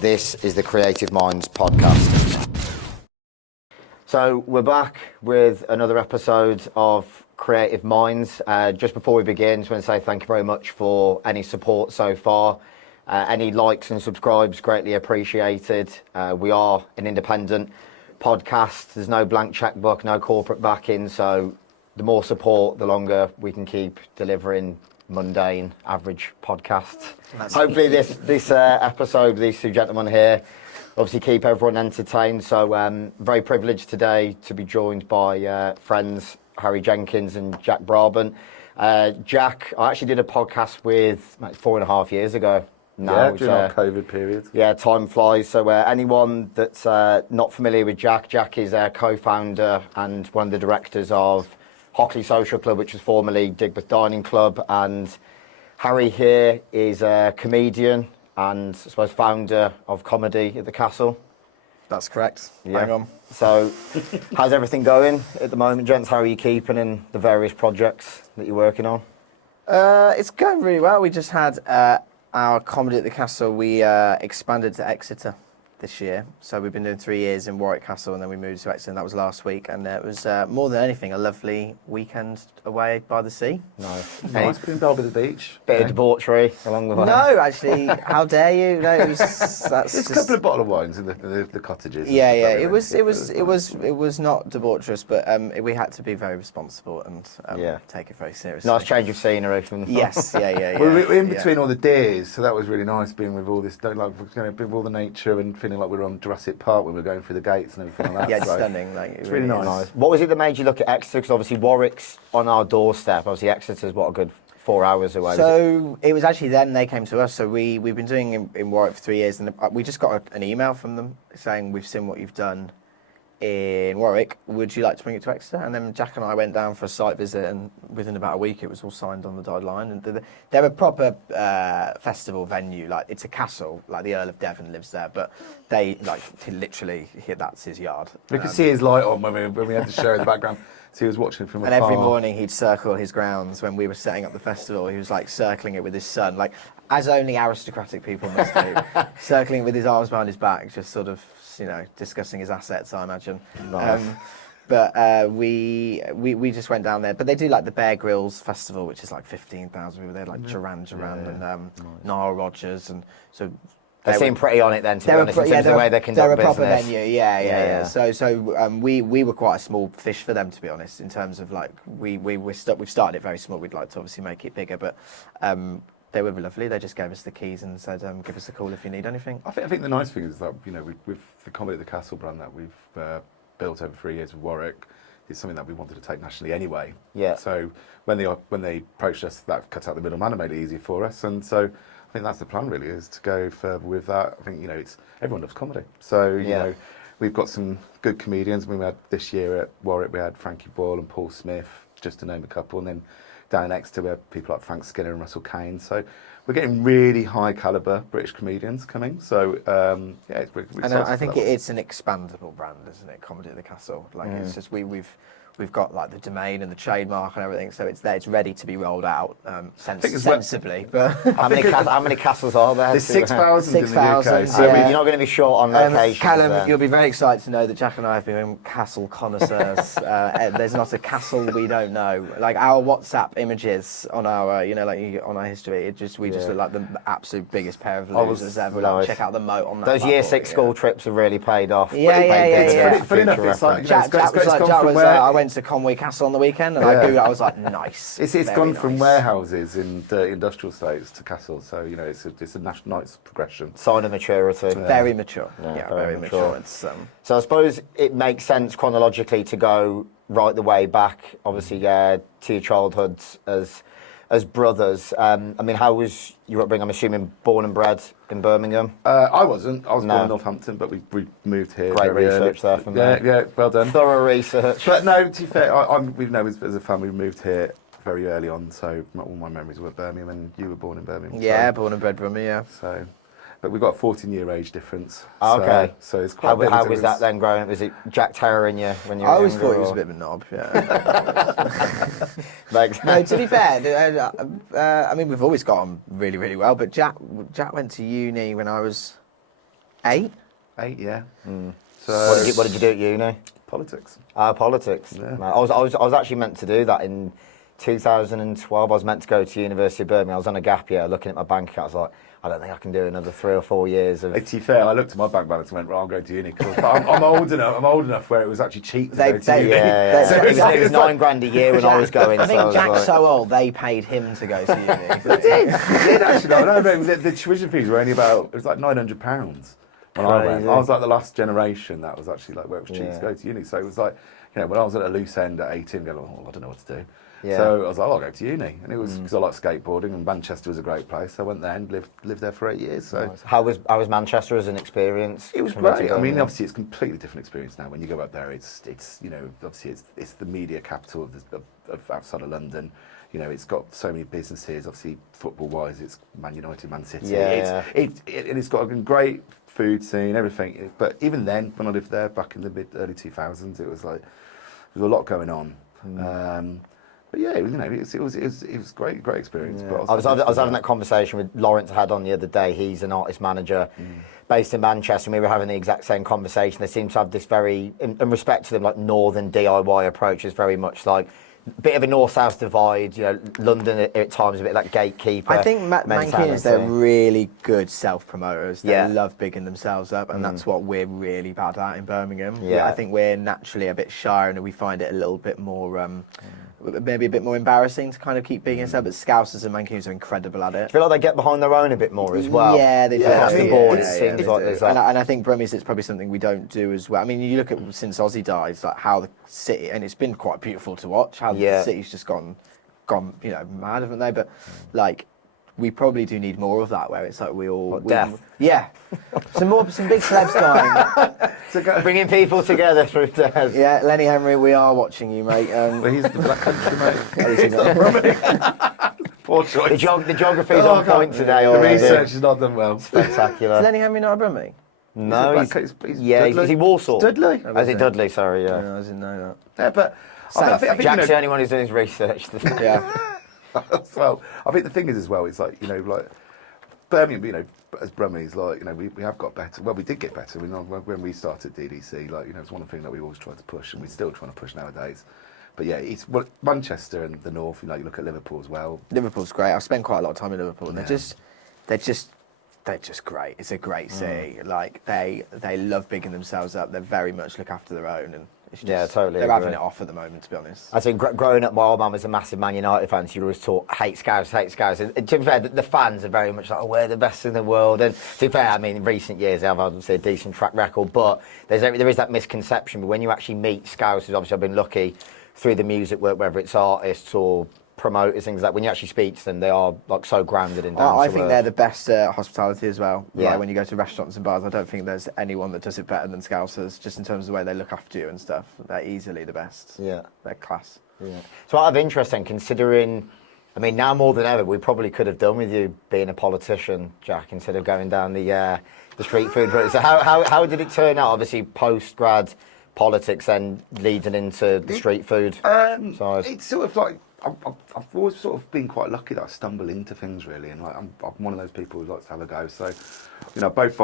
This is the Creative Minds podcast. So we're back with another episode of Creative Minds. Just before we begin, just want to say thank you very much for any support so far. Any likes and subscribes, greatly appreciated. We are an independent podcast. There's no blank checkbook, no corporate backing. So the more support, the longer we can keep delivering mundane, average podcasts. Hopefully this episode, these two gentlemen here, obviously keep everyone entertained. So very privileged today to be joined by friends Harry Jenkins and Jack Brabant. Jack, I actually did a podcast with like 4.5 years ago. Now, during our COVID period. Yeah, time flies. So anyone that's not familiar with Jack, Jack is a co-founder and one of the directors of Hockley Social Club, which was formerly Digbeth Dining Club, and Harry here is a comedian and I suppose founder of comedy at the Castle. That's correct. Yeah. Hang on. So, how's everything going at the moment, gents? How are you keeping in the various projects that you're working on? It's going really well. We just had our comedy at the Castle. We expanded to Exeter this year. So we've been doing 3 years in Warwick Castle, and then we moved to Exeter, and that was last week. And it was more than anything a lovely weekend away by the sea. Nice, been involved with the beach. Bit of debauchery along the way. No, actually, how dare you? No, it was. There's a couple of bottle of wines in the cottages. Yeah. It was not debaucherous, but we had to be very responsible and take it very seriously. Nice change of scenery from. Yes, yeah. We're in between all the deers, so that was really nice being with all this. With all the nature and feeling like we were on Jurassic Park when we were going through the gates and everything like that. Yeah, it's stunning. Like, it's really nice. What was it that made you look at Exeter? Because obviously Warwick's on our doorstep. Obviously Exeter's a good 4 hours away. So it was actually then they came to us. So we've been doing in Warwick for 3 years, and we just got an email from them saying, we've seen what you've done in Warwick, would you like to bring it to Exeter? And then Jack and I went down for a site visit, and within about a week it was all signed on the dotted line. And they're a proper festival venue. Like, it's a castle, like the Earl of Devon lives there, but they literally, that's his yard. We could see his light on when we had the show in the background. So he was watching from afar. And every morning he'd circle his grounds when we were setting up the festival. He was like circling it with his son, like as only aristocratic people must do, circling it with his arms behind his back, just sort of, discussing his assets, I imagine. Nice. But we just went down there. But they do like the Bear Grylls Festival, which is like 15,000 people there, like Duran and Nile Rodgers, and so. They seem pretty on it then, to be honest, in terms of the way they conduct business. They're a proper venue, yeah. So we were quite a small fish for them, to be honest, in terms of like we've started it very small. We'd like to obviously make it bigger, but they were lovely. They just gave us the keys and said, give us a call if you need anything. I think the nice thing is that with the Comedy at the Castle brand that we've built over 3 years with Warwick, it's something that we wanted to take nationally anyway. Yeah. So when they approached us, that cut out the middleman and made it easier for us, and so. I think that's the plan, really, is to go further with that. I think it's everyone loves comedy, so you know we've got some good comedians. We had this year at Warwick, we had Frankie Boyle and Paul Smith, just to name a couple, and then down next to we had people like Frank Skinner and Russell Kane. So we're getting really high caliber British comedians coming. So it's we're and I think it's an expandable brand, isn't it? Comedy at the Castle, like it's just we've got like the domain and the trademark and everything, so it's there. It's ready to be rolled out sensibly. But how many castles are there? There's 6,000 in the UK. So you're not going to be short on locations. Callum, you'll be very excited to know that Jack and I have been castle connoisseurs. There's not a castle we don't know. Like our WhatsApp images on our, on our history, we just look like the absolute biggest pair of losers ever. Like, check out the moat on that. Those year 6 school trips have really paid off. Yeah. Funny enough, it's like Jack was I went to Conway Castle on the weekend, and I was like, nice. It's gone from warehouses in dirty industrial estates to castles, so it's a nice progression. Sign of maturity. Very mature. Very mature. So I suppose it makes sense chronologically to go right the way back, obviously, to your childhoods as brothers. How was your upbringing? I'm assuming born and bred in Birmingham? I wasn't. I was born in Northampton, but we moved here. Great research there from me. Yeah, well done. Thorough research. But no, to be fair, we know as a family we moved here very early on, so all my memories were Birmingham, and you were born in Birmingham. Yeah, born and bred Birmingham, yeah. So, but we've got a 14-year age difference. Okay. So it's quite How was that then growing up? Was it Jack Terror in you when you were I always younger, thought he was a bit of a knob, yeah. No, to be fair, we've always got on really, really well, but Jack went to uni when I was 8? 8, yeah. So What did you do at uni? politics. Politics. Yeah. I was actually meant to do that in 2012. I was meant to go to University of Birmingham. I was on a gap year, looking at my bank account. I was like, I don't think I can do another 3 or 4 years of. To be fair, I looked at my bank balance and went, "Well, I'll go to uni." But I'm old enough. I'm old enough where it was actually cheap to go to uni. Yeah. So It was £9 a year when I was going. I think so Jack's like, so old, they paid him to go to uni. It did actually. No, the tuition fees were only about, it was like £900 when I went. Crazy. I was like the last generation that was actually like where it was cheap Yeah. to go to uni. So it was like, when I was at a loose end at 18, going, I don't know what to do. Yeah. So I was like, I'll go to uni, and it was because I like skateboarding, and Manchester was a great place. I went there and lived there for 8 years. So nice. How was Manchester as an experience? it was compared to great. I mean, Birmingham? obviously, it's a completely different experience now. When you go up there, it's obviously it's the media capital of outside of London. It's got so many businesses. Obviously, football-wise, it's Man United, Man City. Yeah. It's got a great food scene, everything. But even then, when I lived there back in the early 2000s, it was like there was a lot going on. But yeah, it was great experience. Yeah. But I was having that conversation with Lawrence had on the other day. He's an artist manager based in Manchester, and we were having the exact same conversation. They seem to have this very, in respect to them, like northern DIY approach is very much like a bit of a north-south divide. London at times a bit like gatekeeper. I think Mancunians, they're really good self-promoters. They love bigging themselves up, and that's what we're really bad at in Birmingham. Yeah. I think we're naturally a bit shy, and we find it a little bit more, maybe a bit more embarrassing to kind of keep bigging us up. But Scousers and Mancunians are incredible at it. I feel like they get behind their own a bit more as well. Yeah, they do. Across the board, it Yeah, seems they like do. there's that. And I think Brummies, it's probably something we don't do as well. I mean, you look at since Ozzy died, like how the city, and it's been quite beautiful to watch, how the city's just gone, mad, haven't they? But like, we probably do need more of that, where it's like death. Yeah, some big celebs dying. Bringing people together through death. Yeah, Lenny Henry, we are watching you, mate. But he's the Black Country, mate. He's not. Poor choice. The geography's on point today. The already. research is not done well. Spectacular. Is Lenny Henry not a Brummie? No, he's is Dudley. he Warsaw? Dudley. Is it Dudley? Sorry, yeah. No, I didn't know Yeah, but I think Jack's the only one who's done his research. that. Yeah. well, I think the thing is as well, it's like, like Birmingham, as Brummies, like, we have got better. Well, we did get better. When we started DDC, like, it's one thing that we always tried to push, and we're still trying to push nowadays. But yeah, it's Manchester and the north. You look at Liverpool as well. Liverpool's great. I've spent quite a lot of time in Liverpool, and they're just great. It's a great city. Like they love bigging themselves up. They very much look after their own, and it's just, totally. They're having agree. it off at the moment, to be honest. I think growing up, my old man was a massive Man United fan, so you always taught hate Scouts. And to be fair, the fans are very much like, we're the best in the world. And to be fair, I mean, in recent years, they have obviously a decent track record, but there is that misconception. But when you actually meet Scouts, obviously I've been lucky through the music work, whether it's artists or promoters, things like that. When you actually speak to them, they are like so grounded in down I to think earth. they're the best hospitality as well. Yeah. Like when you go to restaurants and bars, I don't think there's anyone that does it better than Scousers, just in terms of the way they look after you and stuff. They're easily the best. Yeah. They're class. Yeah. So out of interest then, considering, I mean, now more than ever, we probably could have done with you being a politician, Jack, instead of going down the street food route. So how did it turn out? Obviously, post-grad politics then leading into the street food side. It's sort of like, I've always sort of been quite lucky that I stumble into things really, and like I'm one of those people who likes to have a go. So, both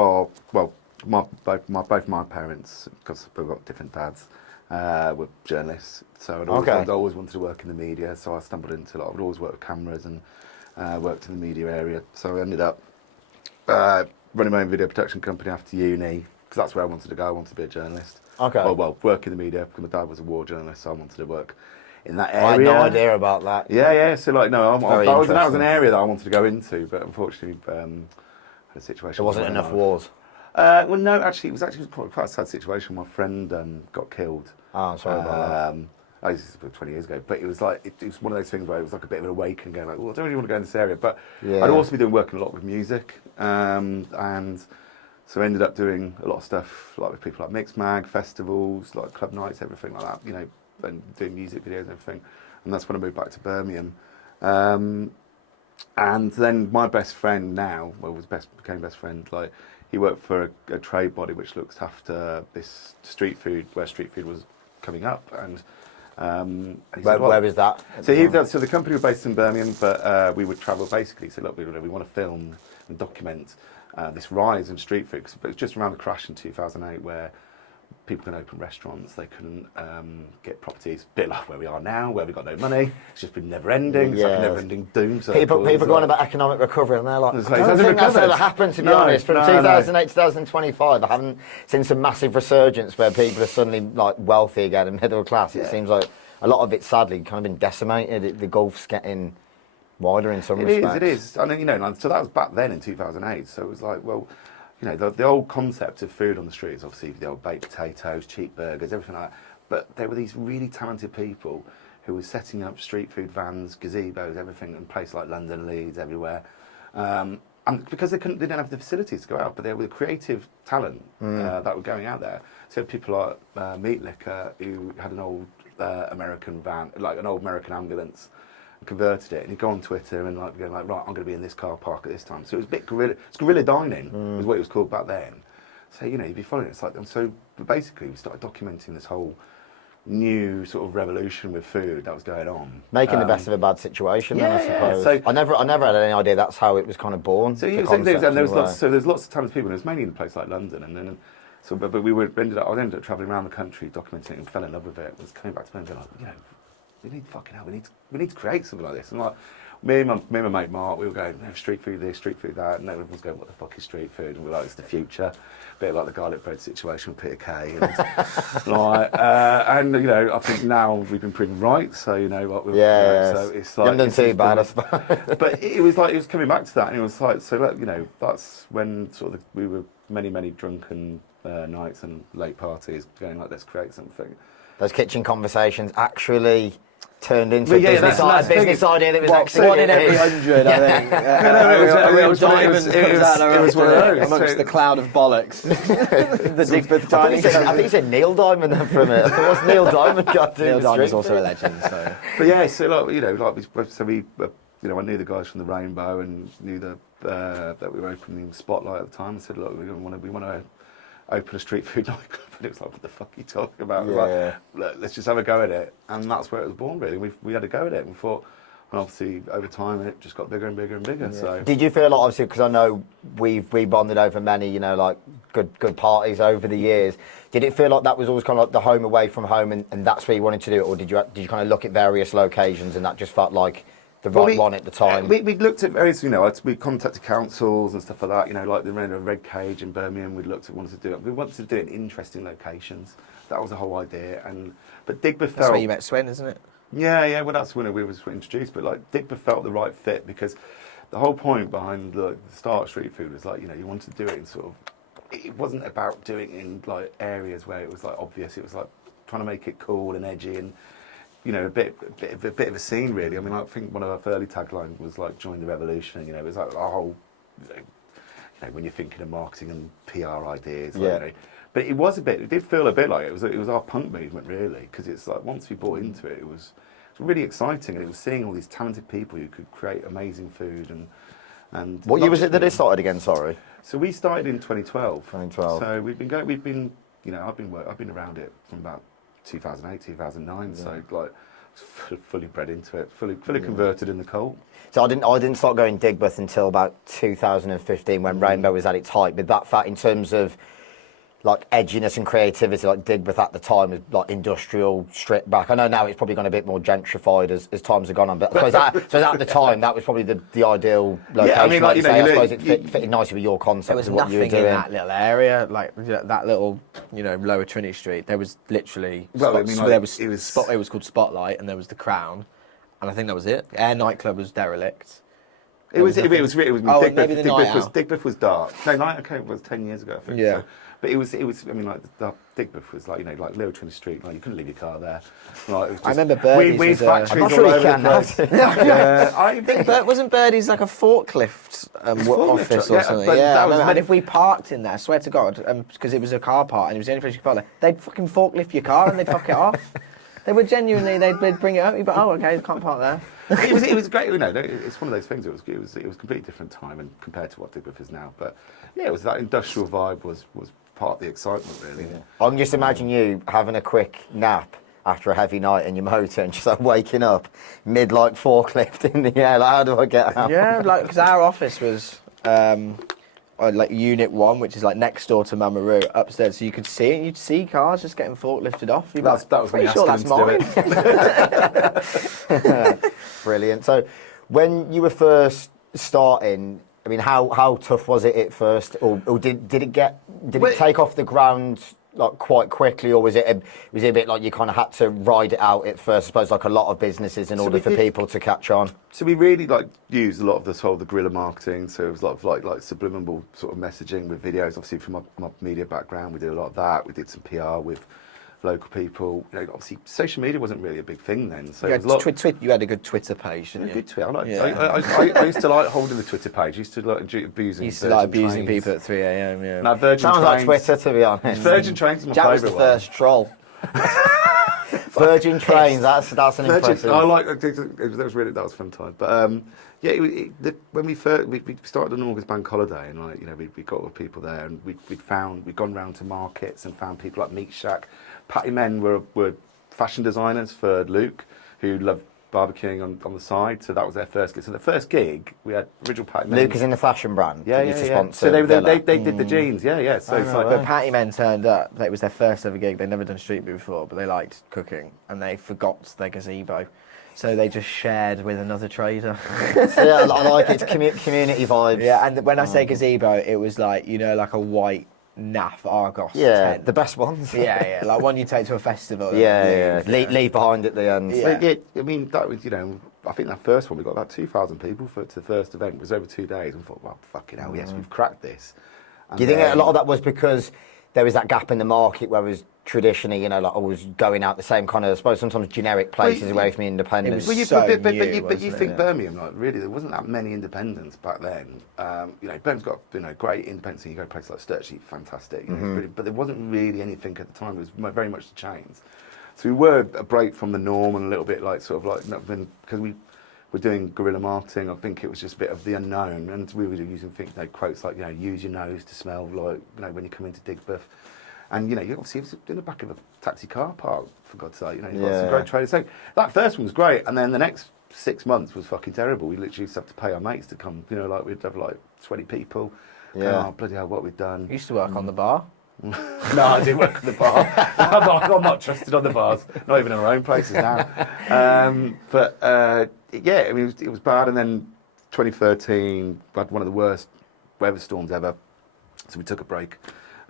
my parents, because we've got different dads, were journalists. So I'd always wanted to work in the media. So I stumbled into I'd always worked with cameras and worked in the media area. So I ended up running my own video production company after uni, because that's where I wanted to go. I wanted to be a journalist. Okay. Well, work in the media, because my dad was a war journalist, so I wanted to work in that area. I had no idea about that. Yeah. So that was interesting. an area that I wanted to go into, but unfortunately, had a situation. There wasn't enough wars. Well, no, actually, it was quite a sad situation. My friend got killed. Oh, I'm sorry about that. This is about 20 years ago, but it was like it was one of those things where it was like a bit of an awakening, going like, well, I don't really want to go in this area. But Yeah. I'd also been working a lot with music, and so I ended up doing a lot of stuff like with people like Mix Mag, festivals, like club nights, everything like that. And doing music videos and everything. And that's when I moved back to Birmingham. And then my best friend now, became best friend. Like he worked for a trade body which looks after this street food, where street food was coming up. And Where was that? so the company was based in Birmingham, but we would travel basically. So look, we want to film and document this rise in street food. But it was just around the crash in 2008 where people can open restaurants, they couldn't get properties, a bit like where we are now, where we've got no money. It's just been never ending. It's like a never ending doom circle. People go on about economic recovery and they're like, I don't think that's ever happened, to be honest. From 2008 to 2025, I haven't seen some massive resurgence where people are suddenly like wealthy again and middle class. It seems like a lot of it, sadly, kind of been decimated. The gulf's getting wider in some respects. It is. I mean, so that was back then in 2008. So it was like, well, the old concept of food on the street is obviously the old baked potatoes, cheap burgers, everything like that. But there were these really talented people who were setting up street food vans, gazebos, everything in places like London, Leeds, everywhere. And because they didn't have the facilities to go out, but they were creative talent that were going out there. So people like Meat Liquor, who had an old American van, like an old American ambulance, converted it, and you go on Twitter and like going like, right, I'm going to be in this car park at this time. So it was a bit guerrilla dining, was what it was called back then. So you'd be following it. It's like, and so basically we started documenting this whole new sort of revolution with food that was going on, making the best of a bad situation. Then, I suppose. So I never had any idea that's how it was kind of born. So there's lots of talented people. And there's mainly in a place like London, and then. So, but we ended up travelling around the country, documenting it, and fell in love with it. Was coming back to me and being like, we need fucking hell. We need to create something like this. And like me and my mate Mark, we were going, street food this, street food that, and everyone was going, what the fuck is street food? And we're like, it's the future. A bit like the garlic bread situation with Peter Kay. And I think now we've been proven right. So what? So it's like, you haven't done too bad, I suppose. But it was like it was coming back to that, and it was like, so that's when sort of we were many drunken nights and late parties going like, let's create something. Those kitchen conversations actually turned into a business idea that was actually one in every 100, I think. It was one of those. Amongst the cloud of bollocks. The Digbeth Dining Club. I think you said Neil Diamond then for a minute. I thought, what's Neil Diamond got to do? Neil Diamond's also a legend, so. But yeah, so I knew the guys from the Rainbow and knew that we were opening Spotlight at the time. I said, look, we want to open a street food nightclub, and it was like, what the fuck are you talking about? Like, let's just have a go at it, and that's where it was born. Really, we had a go at it, and thought, and obviously over time it just got bigger and bigger and bigger. Yeah. So, did you feel like, obviously, because I know we bonded over many, like good parties over the years. Did it feel like that was always kind of like the home away from home, and that's where you wanted to do it, or did you kind of look at various locations, and that just felt like the right one at the time? We looked at various, we contacted councils and stuff like that, like the Red Cage in Birmingham. We wanted to do it in interesting locations. That was the whole idea. But Digbeth felt... That's where you met Swen, isn't it? Yeah, well that's when we was introduced, but like Digbeth felt the right fit, because the whole point behind the start of street food was like, you wanted to do it in sort of... It wasn't about doing it in like areas where it was like obvious. It was like trying to make it cool and edgy and... a bit of a scene, really. I mean, I think one of our early taglines was like "Join the Revolution." It was like our whole, when you're thinking of marketing and PR ideas. But it did feel a bit like it was our punk movement, really, because it's like once we bought into it, it was really exciting, and it was seeing all these talented people who could create amazing food and. What year was it that it started again? Sorry. So we started in 2012. 2012. So we've been I've been around it from about 2008, 2009, so like fully bred into it, fully converted in the cult. So I didn't start going Digbeth until about 2015 when Rainbow was at its height. But that fact, in terms of like edginess and creativity, like Digbeth at the time was like industrial, stripped back. I know now it's probably gone a bit more gentrified as times have gone on, but at the time that was probably the ideal location. Yeah, I mean, I suppose it fitted nicely with your concept of what you were doing. There was nothing in that little area, like that little, Lower Trinity Street. There was literally it was called Spotlight, and there was the Crown, and I think that was it. Air nightclub was derelict. Digbeth was dark. No, it was 10 years ago, I think. Yeah. So. But it was. I mean, like the Digbeth was like like Little Trinity Street. Like you couldn't leave your car there. Like, it was just I remember Birdie's. Weird factories I'm not sure all you can now. I think wasn't Birdie's like a forklift office or something? And if we parked in there, I swear to God, because it was a car park and it was the only place you could park there, they'd fucking forklift your car and they'd fuck it off. They would genuinely. They'd bring it up. You'd be like, oh, okay, can't park there. It was great. It's one of those things. It was a completely different time and compared to what Digbeth is now. But yeah, it was that industrial vibe was part of the excitement, really. Yeah. I can just imagine you having a quick nap after a heavy night in your motor and just like waking up mid like forklift in the air. Like, how do I get out? Yeah, like because our office was like Unit 1, which is like next door to Mama Roo, upstairs. So you could see it. You'd see cars just getting forklifted off. You'd be like, That was me pretty sure asking that's him to do mine. it. Brilliant. So when you were first starting, I mean, how tough was it at first, or did it take off the ground like quite quickly, or was it a bit like you kind of had to ride it out at first? I suppose like a lot of businesses in order for people to catch on. So we really used a lot of the guerrilla marketing. So it was a lot of like subliminal sort of messaging with videos. Obviously from my media background, we did a lot of that. We did some PR with local people. Obviously social media wasn't really a big thing then. So You it had, was you had a good Twitter page, didn't you? Good Twitter. Yeah. I used to like holding the Twitter page. I used to like abusing. You used to like abusing people at 3 a.m. Yeah. Now Virgin Sounds like Trains. Twitter, to be honest. Virgin Trains is my Jack was favourite the first troll. Virgin Trains, that's an impressive. I like that was a fun time. But when we started on August Bank Holiday, and we got all the people there, and we'd gone round to markets and found people like Meat Shack. Patty Men were fashion designers for Luke, who loved barbecuing on the side. So that was their first gig. So the first gig, we had original Patty Men. Luke is in the fashion brand. Yeah. So they did the jeans. Yeah. So it's like, But Patty Men turned up. It was their first ever gig. They'd never done street food before, but they liked cooking, and they forgot their gazebo. So they just shared with another trader. So yeah, I like it. It's community vibes. Yeah, and when I say gazebo, it was like, like a white naff Argos tent. The best ones. Yeah, like one you take to a festival. Yeah. Leave behind at the end. Yeah. I mean, that was, I think that first one, we got about 2,000 people to the first event. It was over 2 days. And thought, well, fucking hell, yes, we've cracked this. And Do you think a lot of that was because there was that gap in the market, whereas traditionally, like always going out the same kind of, I suppose, sometimes generic places away from the independents? It was But new, you think Birmingham, like really, there wasn't that many independents back then. Birmingham's got great independents. You go to places like Sturchley, fantastic. It's brilliant, but there wasn't really anything at the time. It was very much the chains. So we were a break from the norm and a little bit like because we were doing guerrilla marketing. I think it was just a bit of the unknown, and we were using quotes like use your nose to smell like when you come into Digbeth. And you obviously it was in the back of a taxi car park, for God's sake. You've got some great traders. So that first one was great, and then the next 6 months was fucking terrible. We literally used to have to pay our mates to come. We'd have like 20 people. Yeah. Oh bloody hell, what we've done. You used to work on the bar. No, I didn't work at the bar. I'm not trusted on the bars, not even in our own places now. I mean, it was bad. And then 2013, we had one of the worst weather storms ever, so we took a break.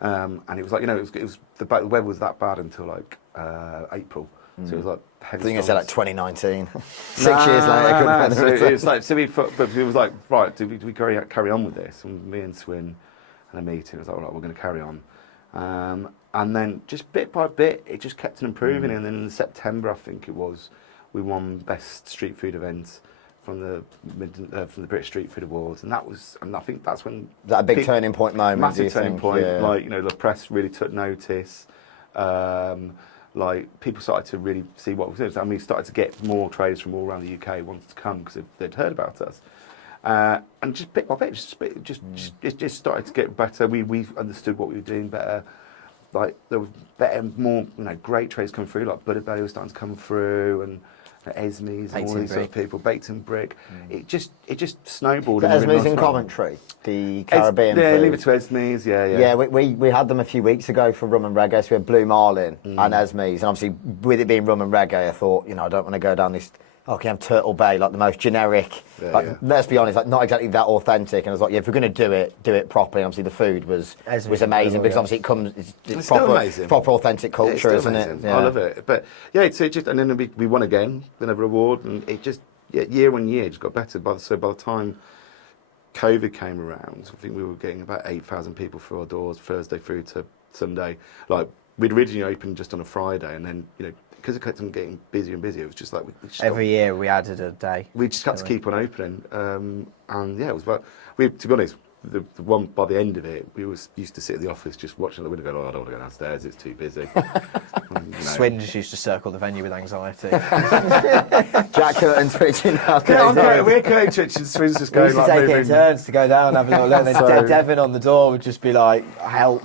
And it was like, the weather was that bad until like April. So it was like heavy. I think I said like 2019. 6 Nah, years later. nah. So it was like, but it was like, right, do we carry on with this? And me and Swin had a meeting. It was like, all right, we're going to carry on. And then just bit by bit, it just kept on improving. And then in September, I think it was, we won best street food event from the British Street Food Awards, and I think that's when that a big turning point moment. Massive turning point. Yeah. Like the press really took notice. Like people started to really see what was doing. And we started to get more traders from all around the UK wanted to come because they'd heard about us. And just bit by bit, it just started to get better. We understood what we were doing better. Like there was more great trades coming through. Like Butter Belly was starting to come through, and Esme's and all these sort of people. Baked and Brick. It just snowballed. Esme's in Coventry, the Caribbean yeah, food. leave it to Esme's. Yeah. Yeah, we had them a few weeks ago for rum and reggae. So we had Blue Marlin and Esme's, and obviously with it being rum and reggae, I thought I don't want to go down this. Can have Turtle Bay, like the most generic. Let's be honest, like not exactly that authentic. And I was like, if we're going to do it properly. And obviously, the food was amazing because obviously it's proper authentic culture, isn't it? Yeah. I love it. But yeah, it's just, and then we won again, another award, and it just year on year just got better. So by the time COVID came around, I think we were getting about 8,000 people through our doors Thursday through to Sunday. Like we'd originally opened just on a Friday, and then because it kept on getting busier and busier, it was just like every year we added a day. We just had to keep on opening, and yeah, it was about. To be honest, the one by the end of it, we used to sit in the office just watching the window, going, I don't want to go downstairs; it's too busy. Swin just used to circle the venue with anxiety. Jack Curtin twitching out. We're Curtin twitching. Swin's just going we used to take it in turns to go down, have a little look. And then Devon on the door would just be like, "Help!"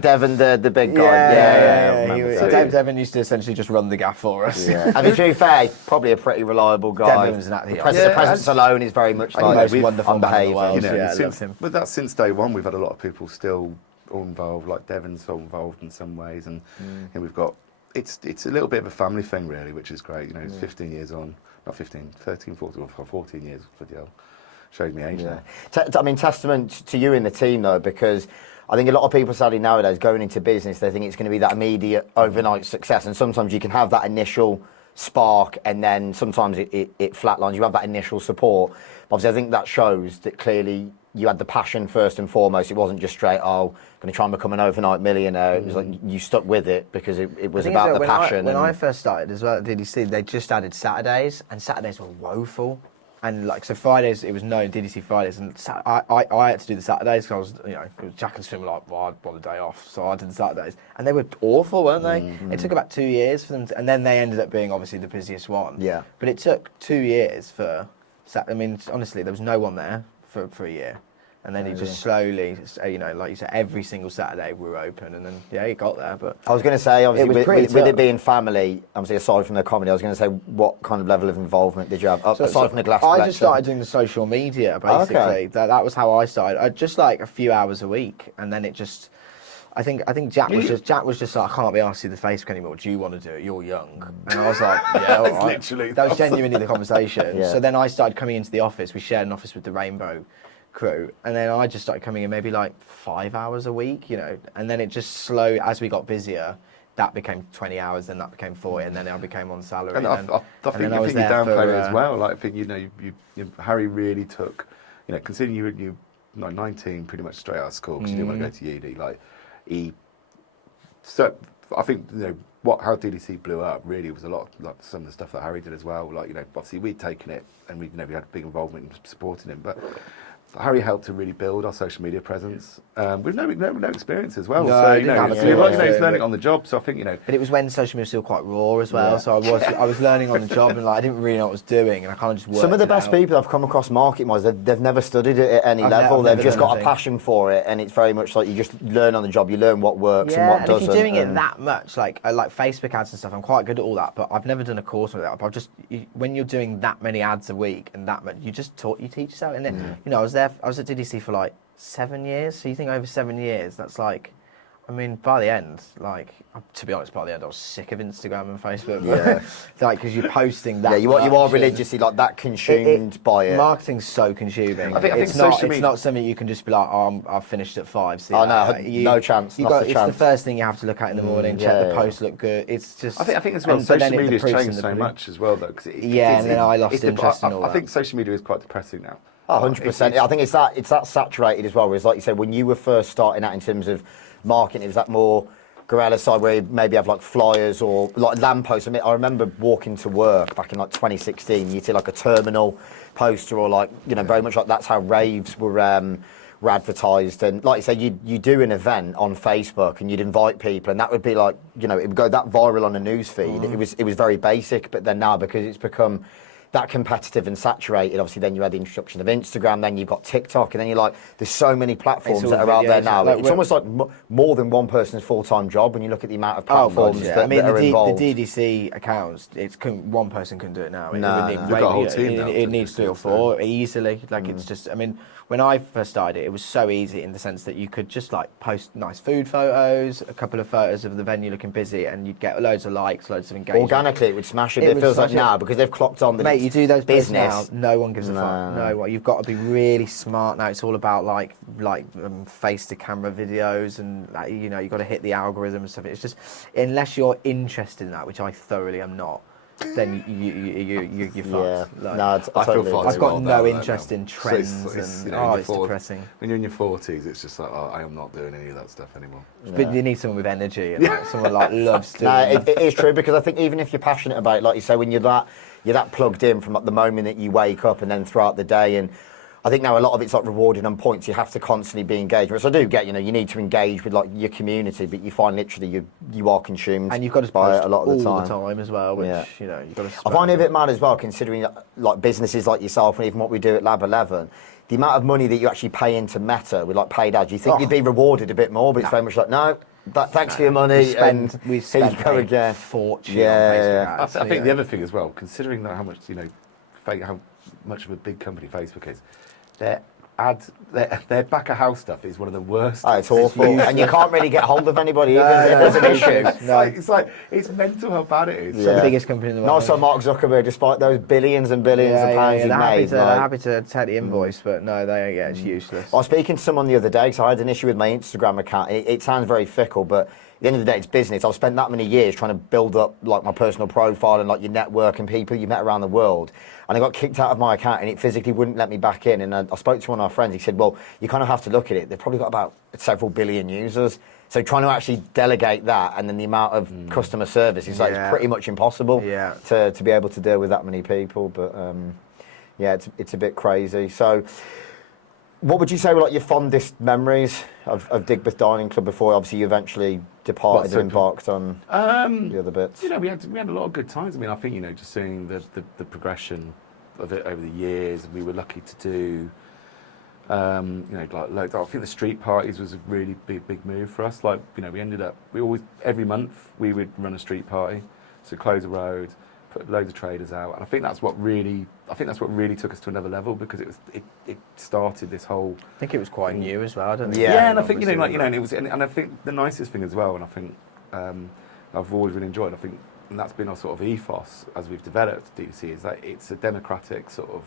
Devon, the big guy. Devon used to essentially just run the gaff for us. Yeah. I mean, to be fair, he's probably a pretty reliable guy. Devon's the presence alone is very much like most wonderful man in the world. love him. But that's since day one. We've had a lot of people still all involved, like Devon's still involved in some ways, and we've got it's a little bit of a family thing really, which is great. You know, it's 15 years on, not 15, 13, 14, 14 years for the old. Showed me age now. I mean, testament to you in the team though, because I think a lot of people sadly nowadays going into business, they think it's going to be that immediate overnight success, and sometimes you can have that initial spark and then sometimes it flatlines. You have that initial support. Obviously, I think that shows that clearly you had the passion first and foremost. It wasn't just straight, going to try and become an overnight millionaire. It was like you stuck with it because it was about the passion. When I first started as well, DDC, they just added Saturdays, and Saturdays were woeful. And like, so Fridays, it was known, DDC Fridays, and I had to do the Saturdays because I was, it was Jack and Swim were like, well, I'd want a day off, so I did the Saturdays. And they were awful, weren't they? It took about 2 years for them, and then they ended up being obviously the busiest one. Yeah. But it took 2 years for, I mean, honestly, there was no one there for a year. And then he just slowly, like you said, every single Saturday we were open, and then he got there. But I was going to say, obviously, with it tough. being family, obviously aside from the comedy, I was going to say, what kind of level of involvement did you have aside from the glass collection? I just started doing the social media basically. Okay. That was how I started. I just like a few hours a week, and then it just. I think Jack was just like, I can't be asked to do the Facebook anymore. Do you want to do it? You're young. And I was like, yeah, all right. Literally. That was genuinely the conversation. Yeah. So then I started coming into the office. We shared an office with the Rainbow crew, and then I just started coming in maybe like 5 hours a week, and then it just slowly, as we got busier, that became 20 hours, then that became 40, and then I became on salary. And I think you downplayed it as well. Like, I think Harry really took, considering you were 19, pretty much straight out of school because you didn't want to go to uni. Like I think how DDC blew up really was a lot like some of the stuff that Harry did as well. Like obviously we'd taken it and we had a big involvement in supporting him, but Harry helped to really build our social media presence with no experience as well. No, So he didn't have he's learning on the job. So I think But it was when social media was still quite raw as well. Yeah. So I was learning on the job, and I didn't really know what I was doing, and I kind of just worked. Some of the best people I've come across market-wise, they've never studied it at any level. They've just got a passion for it, and it's very much like you just learn on the job. You learn what works and what doesn't. If you're doing it that much, like Facebook ads and stuff, I'm quite good at all that. But I've never done a course with that. But when you're doing that many ads a week and that much, you teach yourself. And then I was at DDC for like 7 years. So you think over 7 years, that's like, I mean, by the end, to be honest, by the end, I was sick of Instagram and Facebook. Yeah. Because you're posting that. Yeah, you are religiously like that consumed by it. Marketing's so consuming. I think it's not something you can just be like, I've finished at 5. So no chance. It's the first thing you have to look at in the morning. Check the posts look good. It's just. I think as well, social media's changed so much as well, though. And then I lost interest in all that. I think social media is quite depressing now. 100%. I think it's that saturated as well. Whereas, like you said, when you were first starting out in terms of marketing, it was that more guerrilla side where you maybe have like flyers or like lampposts. I remember walking to work back in like 2016. You'd see like a terminal poster or like very much like that's how raves were advertised. And like you said, you do an event on Facebook and you'd invite people, and that would be like it would go that viral on a news feed. It was very basic, but then now because it's become that competitive and saturated, obviously then you had the introduction of Instagram, then you've got TikTok, and then you're like, there's so many platforms that are out there now. It's almost like more than one person's full-time job when you look at the amount of platforms that are involved. The DDC accounts, one person couldn't do it now. We've got a whole team now. It needs 3 or 4 easily. It's just, I mean, when I first started it was so easy in the sense that you could just like post nice food photos, a couple of photos of the venue looking busy, and you'd get loads of likes, loads of engagement. Organically, it would smash it. It feels like now because they've clocked on the Mate, you do those business posts now, no one gives a fuck. No, you've got to be really smart now. It's all about like face to camera videos, and you've got to hit the algorithm and stuff. It's just unless you're interested in that, which I thoroughly am not. Then you're fucked. Yeah. I've got no interest in trends, it's depressing. When you're in your 40s, it's just like, I am not doing any of that stuff anymore. But you need someone with energy and someone loves doing it is true, because I think even if you're passionate about it, like you say, when you're that plugged in from like the moment that you wake up and then throughout the day, and I think now a lot of it's like rewarded on points. You have to constantly be engaged. Which I do get, you need to engage with like your community, but you find literally you are consumed. And you've got to by post a lot of the all time. the time as well, which you've got to. I find it a bit mad as well, considering like businesses like yourself and even what we do at Lab 11. The amount of money that you actually pay into Meta with like paid ads, you think you'd be rewarded a bit more, but it's very much like thanks for your money. We spend here you go again. Fortune on Facebook ads. I think the other thing as well, considering how much how much of a big company Facebook is, their back of house stuff is one of the worst. Oh, it's awful, and you can't really get hold of anybody either if there's an issue. It's mental how bad it is. It's the biggest company in the world. Not so Mark Zuckerberg, despite those billions and billions of pounds he made. They're happy to take the invoice, but no, it's useless. I was speaking to someone the other day, because I had an issue with my Instagram account. It sounds very fickle, but at the end of the day, it's business. I've spent that many years trying to build up like my personal profile and like your network and people you met around the world. And I got kicked out of my account and it physically wouldn't let me back in. And I spoke to one of our friends. He said, well, you kind of have to look at it. They've probably got about several billion users. So trying to actually delegate that and then the amount of customer service is like it's pretty much impossible to be able to deal with that many people. But it's a bit crazy. So what would you say were like your fondest memories of Digbeth Dining Club before obviously you eventually departed and embarked on the other bits? You know, we had a lot of good times. I mean, I think, you know, just seeing the progression of it over the years, we were lucky to do, you know, like I think the street parties was a really big move for us. Like, you know, we always, every month we would run a street party, so close a road, put loads of traders out, and I think that's what really took us to another level, because it started this whole. I think it was quite new as well, didn't it? Yeah, and I think, you know, like, you know, and I think the nicest thing as well, and I think I've always really enjoyed, I think, and that's been our sort of ethos as we've developed DDC, is that it's a democratic sort of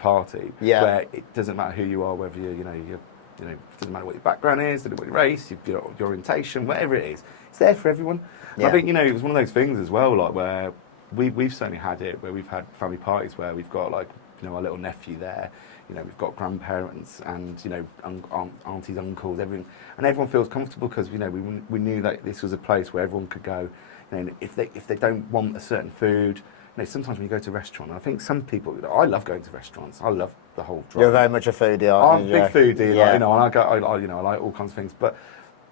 party where it doesn't matter who you are, whether you know, it doesn't matter what your background is, doesn't matter what your race, your orientation, whatever it is, it's there for everyone. And I think, you know, it was one of those things as well, like where we've certainly had it, where we've had family parties where we've got, like, you know, our little nephew there, you know, we've got grandparents and, you know, aunties, uncles, everyone feels comfortable, because, you know, we knew that this was a place where everyone could go. You know, if they don't want a certain food, you know, sometimes when you go to a restaurant, I think some people, I love going to restaurants. I love the whole drive. You're very much a foodie, aren't you? I'm a big foodie, like, you know, and I like all kinds of things. But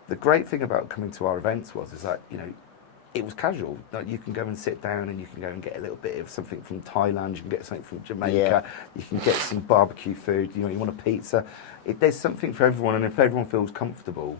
the great thing about coming to our events is that, you know, it was casual. Like, you can go and sit down and you can go and get a little bit of something from Thailand, you can get something from Jamaica, you can get some barbecue food, you know, you want a pizza. There's something for everyone, and if everyone feels comfortable,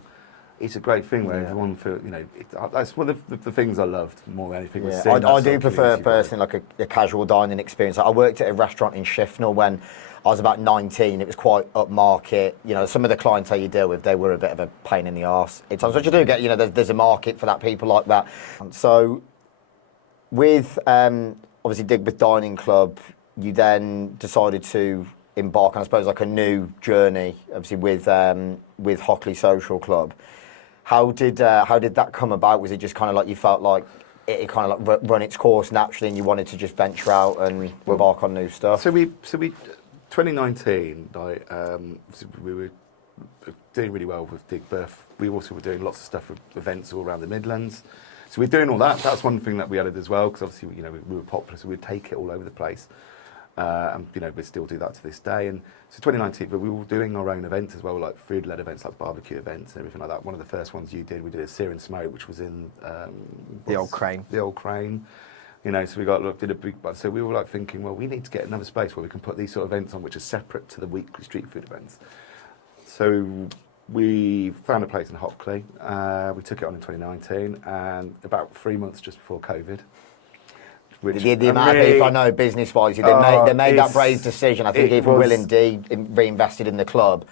it's a great thing where everyone feels, you know, that's one of the things I loved more than anything. Yeah. I do prefer personally like a casual dining experience. I worked at a restaurant in Shifnal when I was about 19. It was quite upmarket. You know, some of the clientele you deal with, they were a bit of a pain in the arse at times, which you do get. You know, there's a market for that, people like that. So with obviously Digbeth Dining Club, you then decided to embark on, I suppose, like a new journey, obviously with Hockley Social Club. How did that come about? Was it just kind of like you felt like it kind of like run its course naturally, and you wanted to just venture out and embark on new stuff? So we 2019, like, we were doing really well with Digbeth. We also were doing lots of stuff with events all around the Midlands. So we're doing all that. That's one thing that we added as well, because obviously, you know, we were popular, so we'd take it all over the place. And, you know, we still do that to this day. And so 2019, but we were doing our own events as well, like food-led events, like barbecue events and everything like that. One of the first ones we did a Sear and Smoke, which was in the old Crane. The old Crane. You know, so did a big. So we were like thinking, well, we need to get another space where we can put these sort of events on, which are separate to the weekly street food events. So we found a place in Hockley. We took it on in 2019, and about 3 months just before COVID. The amount of people I know business-wise, they made that brave decision. I think even Will and Dee reinvested in the club,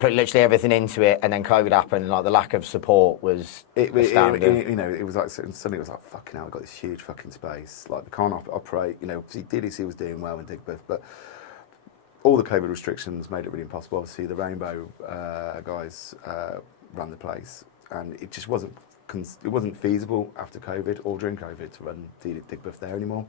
put literally everything into it, and then COVID happened, and like the lack of support was astounding. You know, it was like, suddenly it was like, fucking hell, we've got this huge fucking space. Like, we can't operate. You know, DDC was doing well in Digbeth, but all the COVID restrictions made it really impossible. Obviously, the Rainbow guys ran the place, and it just wasn't feasible after COVID or during COVID to run Digbeth there anymore.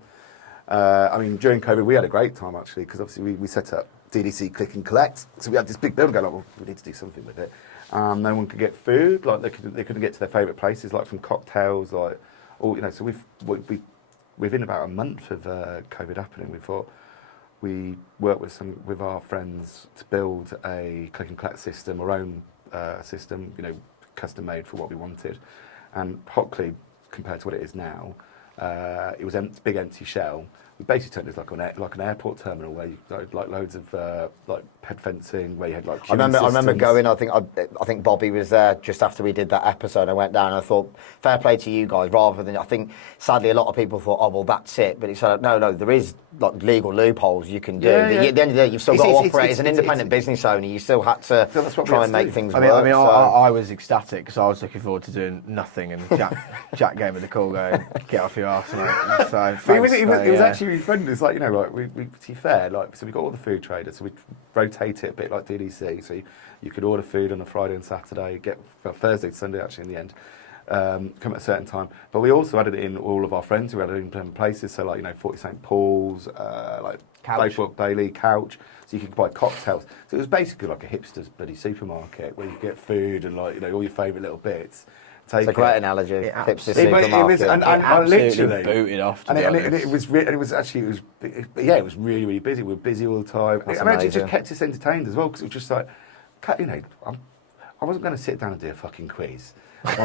I mean, during COVID, we had a great time, actually, because obviously we set up DDC Click and Collect. So we had this big building going, like, well, we need to do something with it. No one could get food, like they couldn't get to their favourite places, like from cocktails, like all, you know. So within about a month of COVID happening, we thought we worked with our friends to build a Click and Collect system, our own system, you know, custom made for what we wanted. And Hockley, compared to what it is now, it was a big empty shell we basically turned it like an airport terminal where you had like loads of like ped fencing, where you had like I remember systems. going. I think Bobby was there just after we did that episode. I went down and I thought, fair play to you guys. Rather than, I think sadly a lot of people thought, oh well, that's it. But it's like, no, there is like legal loopholes you can do. Yeah. At the end of the day, you've still got to operate as an it's- independent business owner. You still had to that's what we try had and to make do. things I work. mean, so. I was ecstatic because I was looking forward to doing nothing, and Jack gave me the call, going, "Get off your arse, mate." So But it was actually really fun. It's like, like we to be fair, like, so we got all the food traders, so we rotate it a bit like DDC. So you could order food on a Friday and Saturday, get Thursday to Sunday actually in the end. Come at a certain time, but we also added in all of our friends who had it in different places. So like 40 St Paul's, like Bayford Bailey, Couch. So you could buy cocktails. So it was basically like a hipster's bloody supermarket where you get food and like all your favourite little bits. It's a great analogy. Hipster It supermarket. was, and absolutely literally booted off. and it was really really busy. We were busy all the time. That's I mean, it amazing. just kept us entertained as well because it was just like, I wasn't going to sit down and do a fucking quiz. Not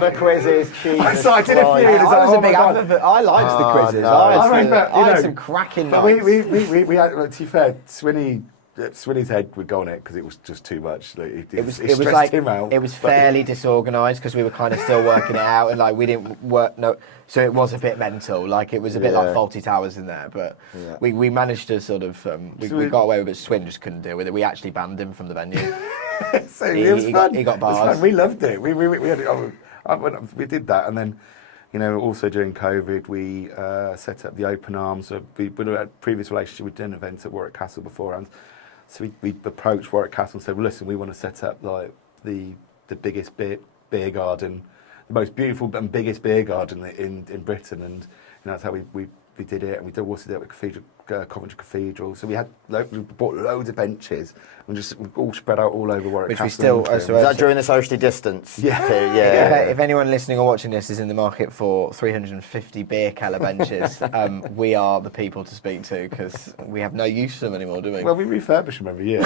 the quizzes. So I did a few. I was a big advocate. I liked the quizzes. no. I had some cracking But nights. we had, to be fair, Swinny's head would go on it because it was just too much. Like, it stressed like him out. it was fairly disorganised because we were kind of still working it out, and like we didn't work. No, so it was a bit mental. Like it was a bit like Faulty Towers in there, but we managed to sort of we got away with it. Swin just couldn't deal with it. We actually banned him from the venue. So it was fun. He got It was bars. fun. We loved it. We did that, and then also during COVID we set up the Open Arms. So we had a previous relationship. We'd done events at Warwick Castle beforehand. So we approached Warwick Castle and said, well, listen, we want to set up like the biggest beer garden, the most beautiful and biggest beer garden in Britain, and that's how we did it. And we also did it with Coventry Cathedral. So we bought loads of benches and just all spread out all over Warwick Which Castle. we still Was that during the socially distance? Yeah. If anyone listening or watching this is in the market for 350 beer keller benches, we are the people to speak to because we have no use for them anymore, do we? Well, we refurbish them every year.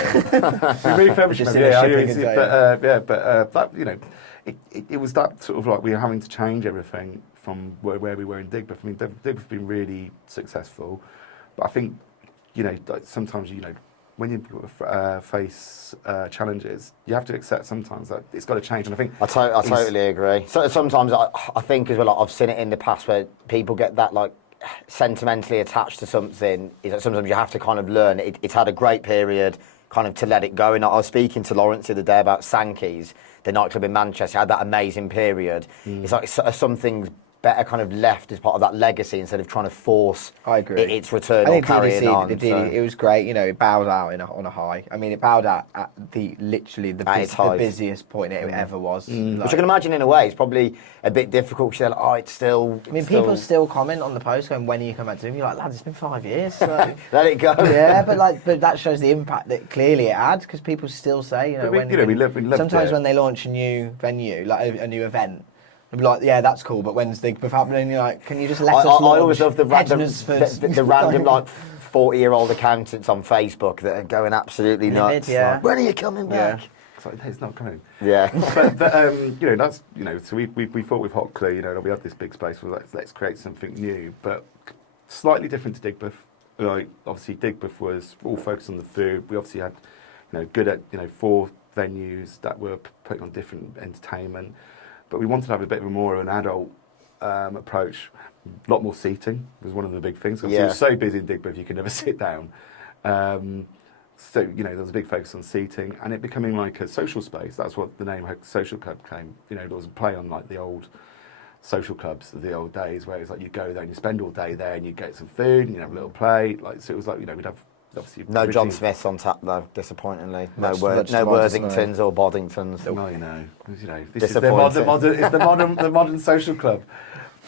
It was that sort of like we were having to change everything from where we were in Digbeth. I mean, Digbeth's been really successful, but I think, like sometimes, when you face challenges, you have to accept sometimes that it's got to change. And I think I totally agree. So sometimes I think as well, like, I've seen it in the past where people get that like sentimentally attached to something. Is that sometimes you have to kind of learn. It's had a great period, kind of to let it go. And I was speaking to Lawrence the other day about Sankey's, the nightclub in Manchester. Had that amazing period. It's like some things better kind of left as part of that legacy instead of trying to force its return or carrying on. It was great, it bowed out on a high. I mean, it bowed out at the busiest point it ever was. Which I can imagine in a way it's probably a bit difficult because they're like, it's still... I mean, people still comment on the post going, when are you coming back to him? You're like, lads, it's been 5 years. Like, let it go. Yeah, but that shows the impact that clearly it had because people still say, we loved sometimes it. when they launch a new venue, like a new event, I'd be like, yeah, that's cool, but when's Digbeth happening? You're like, can you just let us launch? I always love the random like 40-year-old accountants on Facebook that are going absolutely nuts. Yeah. Like, when are you coming back? Yeah. It's like, it's not coming. Yeah. but that's, so we thought with Hockley, we had this big space, let's create something new, but slightly different to Digbeth. Like, obviously Digbeth was all focused on the food. We obviously had, good at, 4 venues that were putting on different entertainment. But we wanted to have a bit more of an adult approach. A lot more seating was one of the big things. It was so busy in Digbeth you could never sit down. So there was a big focus on seating and it becoming like a social space. That's what the name Social Club came. There was a play on like the old social clubs of the old days where it's like you go there and you spend all day there and you get some food and you have a little play. Like so it was like we'd have. Obviously, no John Smiths on tap though, disappointingly. No Worthingtons or Boddingtons. Well, this is the modern social club.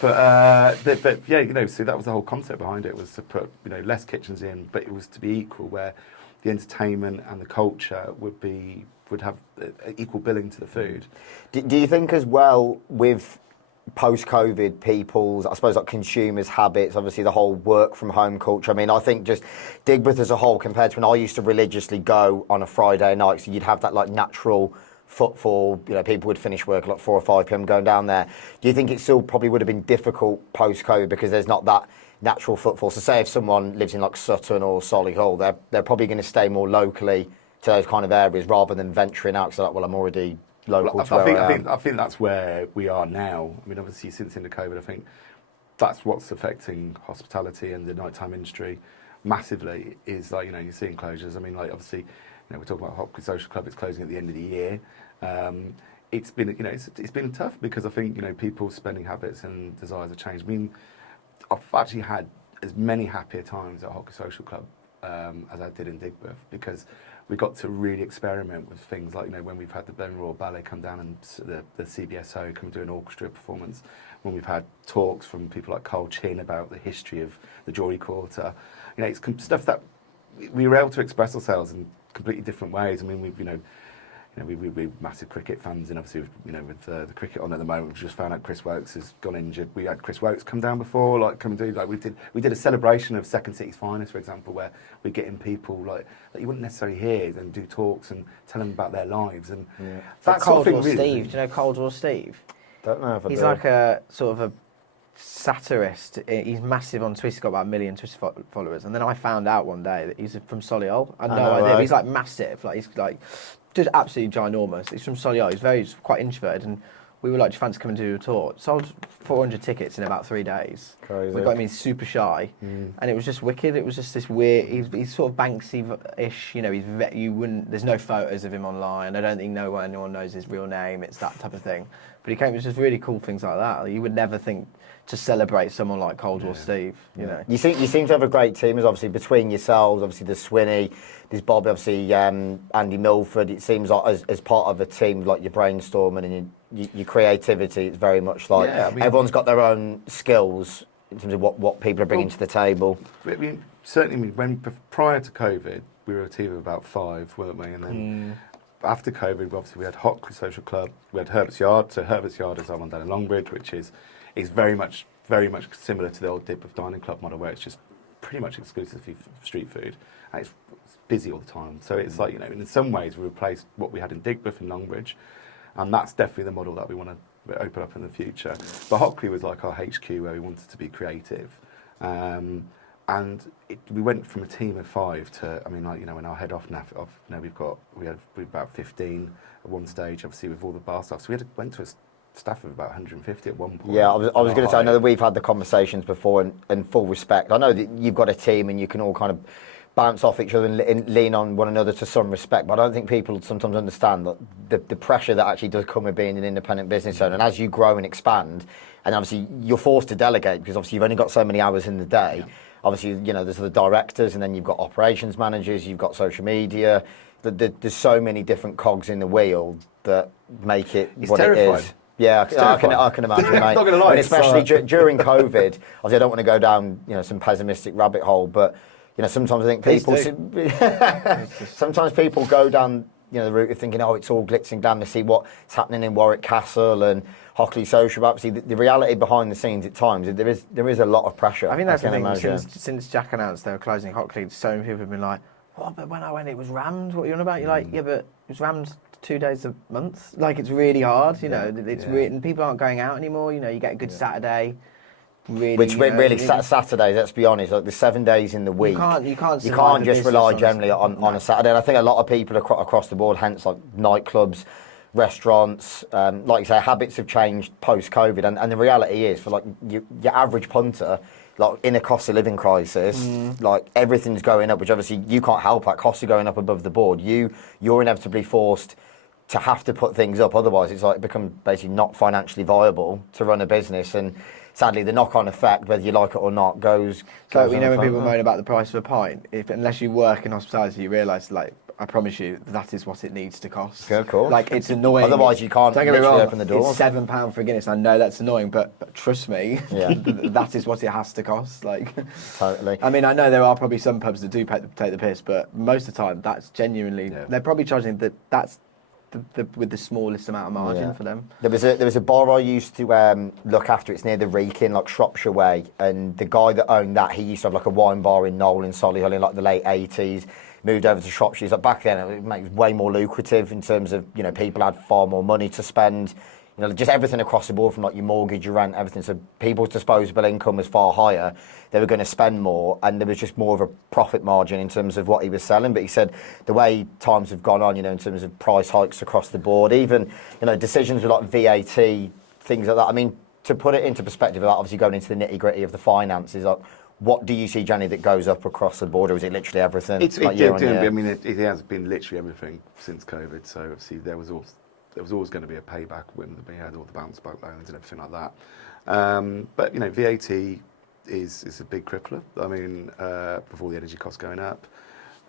But yeah, so that was the whole concept behind it was to put less kitchens in, but it was to be equal, where the entertainment and the culture would have equal billing to the food. Do you think as well with post-COVID people's, I suppose, like consumers' habits, obviously the whole work from home culture. I mean, I think just Digbeth as a whole compared to when I used to religiously go on a Friday night, so you'd have that like natural footfall. People would finish work at like 4 or 5 p.m. going down there. Do you think it still probably would have been difficult post-COVID because there's not that natural footfall? So say if someone lives in like Sutton or Solihull, they're probably going to stay more locally to those kind of areas rather than venturing out. So like, well, I'm already local to where I am. I think that's where we are now. I mean, obviously, since into COVID, I think that's what's affecting hospitality and the nighttime industry massively. Is like you're seeing closures. I mean, like obviously, we're talking about Hockley Social Club. It's closing at the end of the year. It's been it's been tough because I think people's spending habits and desires have changed. I mean, I've actually had as many happier times at Hockley Social Club as I did in Digbeth because we got to really experiment with things like when we've had the Birmingham Royal Ballet come down and the CBSO come do an orchestra performance, when we've had talks from people like Cole Chin about the history of the Jewellery Quarter, it's stuff that we were able to express ourselves in completely different ways. I mean, we're massive cricket fans, and obviously, with the cricket on at the moment, we've just found out Chris Wokes has gone injured. We had Chris Wokes come down before, we did a celebration of Second City's finest, for example, where we're getting people that you wouldn't necessarily hear and do talks and tell them about their lives. And that's Coldwell Steve. Do you know Coldwell Steve? Don't know if I do. He's like a sort of a satirist. He's massive on Twitter. He's got about 1 million Twitter followers. And then I found out one day that he's from Solihull. I had no idea. Right. He's like massive. He's like just absolutely ginormous. He's from Solihull. He's quite introverted, and we were like, "Do you fancy coming to do a tour?" Sold 400 tickets in about 3 days. Crazy. We got him. He's super shy, and it was just wicked. It was just this weird. He's sort of Banksy-ish. You wouldn't. There's no photos of him online. I don't think anyone knows his real name. It's that type of thing. But he came with just really cool things like that. You would never think to celebrate someone like Coldwell Steve. You seem to have a great team. As obviously between yourselves, obviously there's Swinney, there's Bobby, obviously Andy Milford. It seems like as part of a team, like your brainstorming and your creativity, it's very much like everyone's got their own skills in terms of what people are bringing to the table. I mean, certainly prior to COVID, we were a team of about 5, weren't we? And then after COVID, obviously we had Hockley Social Club, we had Herbert's Yard. So Herbert's Yard is our one down in Longbridge, which is very much similar to the old Digbeth Dining Club model, where it's just pretty much exclusively street food, and it's busy all the time. So it's like in some ways we replaced what we had in Digbeth and Longbridge, and that's definitely the model that we want to open up in the future. But Hockley was like our HQ where we wanted to be creative, and we went from a team of 5 to in our head off we had about 15 at one stage, obviously with all the bar staff. So went to a staff of about 150 at one point. Yeah, I was going to say, I know that we've had the conversations before, and full respect. I know that you've got a team and you can all kind of bounce off each other and lean on one another to some respect, but I don't think people sometimes understand that the pressure that actually does come with being an independent business owner. And as you grow and expand, and obviously you're forced to delegate because obviously you've only got so many hours in the day. Yeah. Obviously, there's the directors, and then you've got operations managers, you've got social media. There's so many different cogs in the wheel that make it what terrifying. It is. Yeah, I can imagine, mate. Not gonna lie, and especially during COVID. Obviously, I don't want to go down, some pessimistic rabbit hole, but sometimes I think people. Sometimes people go down, the route of thinking, it's all glitz and glam to see what's happening in Warwick Castle and Hockley Social. But obviously, the reality behind the scenes at times, there is a lot of pressure. I think that's the thing. Since Jack announced they were closing Hockley, so many people have been like, "Oh, but when I went, it was rammed. What are you on about?" You're like, "Yeah, but it was rammed 2 days a month. Like, it's really hard, it's weird, and people aren't going out anymore. You get a good Saturday, really. Saturdays, let's be honest, like the 7 days in the week, you can't just rely generally on a Saturday. And I think a lot of people across the board, hence like nightclubs, restaurants, like you say, habits have changed post-COVID, and the reality is for like your average punter, like in a cost of living crisis, like everything's going up, which obviously you can't help that. Costs are going up above the board. You're inevitably forced to have to put things up, otherwise it's like become basically not financially viable to run a business. And sadly, the knock-on effect, whether you like it or not, goes. So when people moan about the price of a pint, unless you work in hospitality, you realise, like, I promise you, that is what it needs to cost. Yeah, of course. Like, it's annoying. Otherwise, you can't open the door. It's £7 for a Guinness. I know that's annoying, but trust me, that is what it has to cost. Like, totally. I mean, I know there are probably some pubs that do take the piss, but most of the time, that's genuinely they're probably charging that's with the smallest amount of margin for them. There was a bar I used to look after. It's near the Wrekin, like Shropshire way, and the guy that owned that, he used to have like a wine bar in Knowle in Solihull in like the late 80s. moved over to Shropshire. He's like, back then it was way more lucrative in terms of, you know, people had far more money to spend. You know, just everything across the board, from like your mortgage, your rent, everything. So people's disposable income was far higher. They were going to spend more, and there was just more of a profit margin in terms of what he was selling. But he said the way times have gone on, you know, in terms of price hikes across the board, even, you know, decisions with like VAT, things like that. I mean, to put it into perspective, without obviously going into the nitty gritty of the finances, like, what do you see, Jenny, that goes up across the board, or is it literally everything? I mean, it has been literally everything since COVID. So obviously there was always going to be a payback when we had all the bounce back loans and everything like that. But you know, VAT is a big crippler. I mean, before the energy costs going up,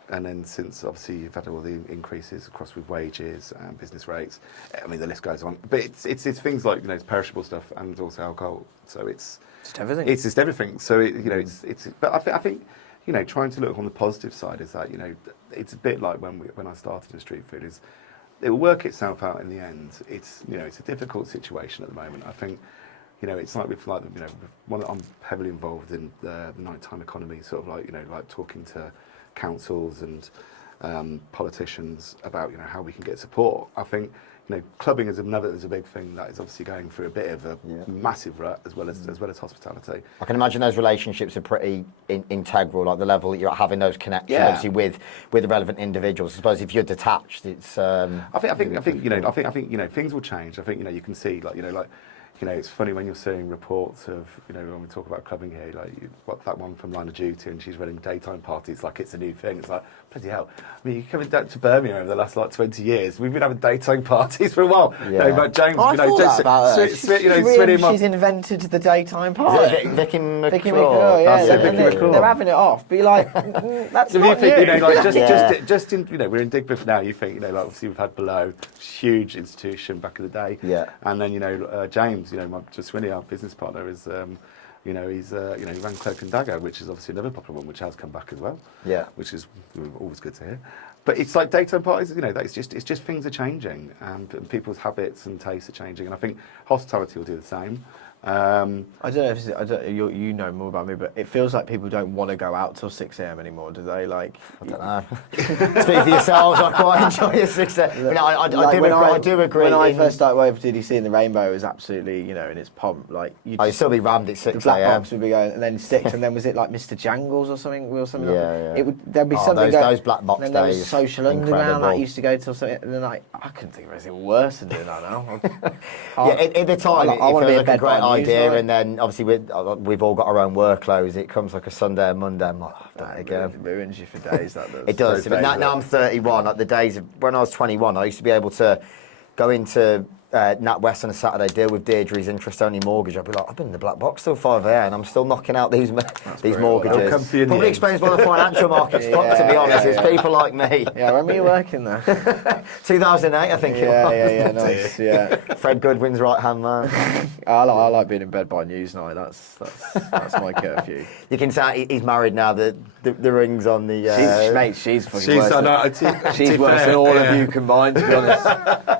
and then since obviously you've had all the increases across with wages and business rates, I mean the list goes on. But it's things like, you know, it's perishable stuff and also alcohol. So it's just everything. It's just everything. So you know, it's. But I think you know, trying to look on the positive side is that, you know, it's a bit like when I started in street food, is it will work itself out in the end. It's, you know, it's a difficult situation at the moment. I think, you know, it's like with, like, you know, I'm heavily involved in the nighttime economy, sort of like, you know, like talking to councils and politicians about, you know, how we can get support. I think, you know, clubbing is a big thing that is obviously going through a bit of a massive rut, as well as hospitality. I can imagine those relationships are pretty integral, like the level that you're having those connections, obviously with the relevant individuals. I suppose if you're detached, it's. I think you know things will change. I think, you know, you can see, like, you know, it's funny when you're seeing reports of, you know, when we talk about clubbing here, like what that one from Line of Duty, and she's running daytime parties like it's a new thing. It's like, bloody hell. I mean, you're coming down to Birmingham over the last like 20 years. We've been having daytime parties for a while. Yeah. You know, but James, I you know, thought about her. She's invented the daytime party. Vicky McCraw. Vicky McCraw, yeah. They're having it off. Be like, that's so not you think, you. you know, like just in, you know, we're in Digbeth now. You think, you know, like obviously we've had Below, huge institution back in the day. Yeah. And then, you know, James, you know, just really our business partner is, you know, he's, you know, he ran Cloak and Dagger, which is obviously another popular one, which has come back as well. Yeah. Which is always good to hear. But it's like daytime parties, you know, it's just things are changing, and people's habits and tastes are changing, and I think hospitality will do the same. I don't know if you know more about me, but it feels like people don't want to go out till 6 a.m. anymore, do they? Like, I don't know. Speak for yourselves. I quite enjoy your 6 a.m. No, I do agree. When I first started working for TDC, and the Rainbow was absolutely, you know, in its pomp. Like, you'd still be rammed at 6 a.m. The black box would be going, and then 6, and then was it like Mr. Jangles or something? There'd be something. Those black box days. days. There was Social Incredible. Underground that used to go till something, and then I couldn't think of anything worse than doing that now. At the time, I want to be in like bed a great by idea, and then obviously we've all got our own workloads. It comes like a Sunday and Monday. I'm like, I've done it again. It ruins you for days. That does. It does. But now I'm 31. Like the days of when I was 21, I used to be able to go into NatWest on a Saturday, deal with Deirdre's interest-only mortgage. I'd be like, I've been in the black box till 5 a.m. and I'm still knocking out these mortgages. Probably explains why the financial market's fucked, to be honest. It's people like me. Yeah, when were you working there? 2008, I think it was. Yeah, nice. Yeah. Fred Goodwin's right-hand man. I like being in bed by news night. That's my curfew. You can say he's married now. The ring's on the. She's fucking worse. She's worse than all of you combined, to be honest.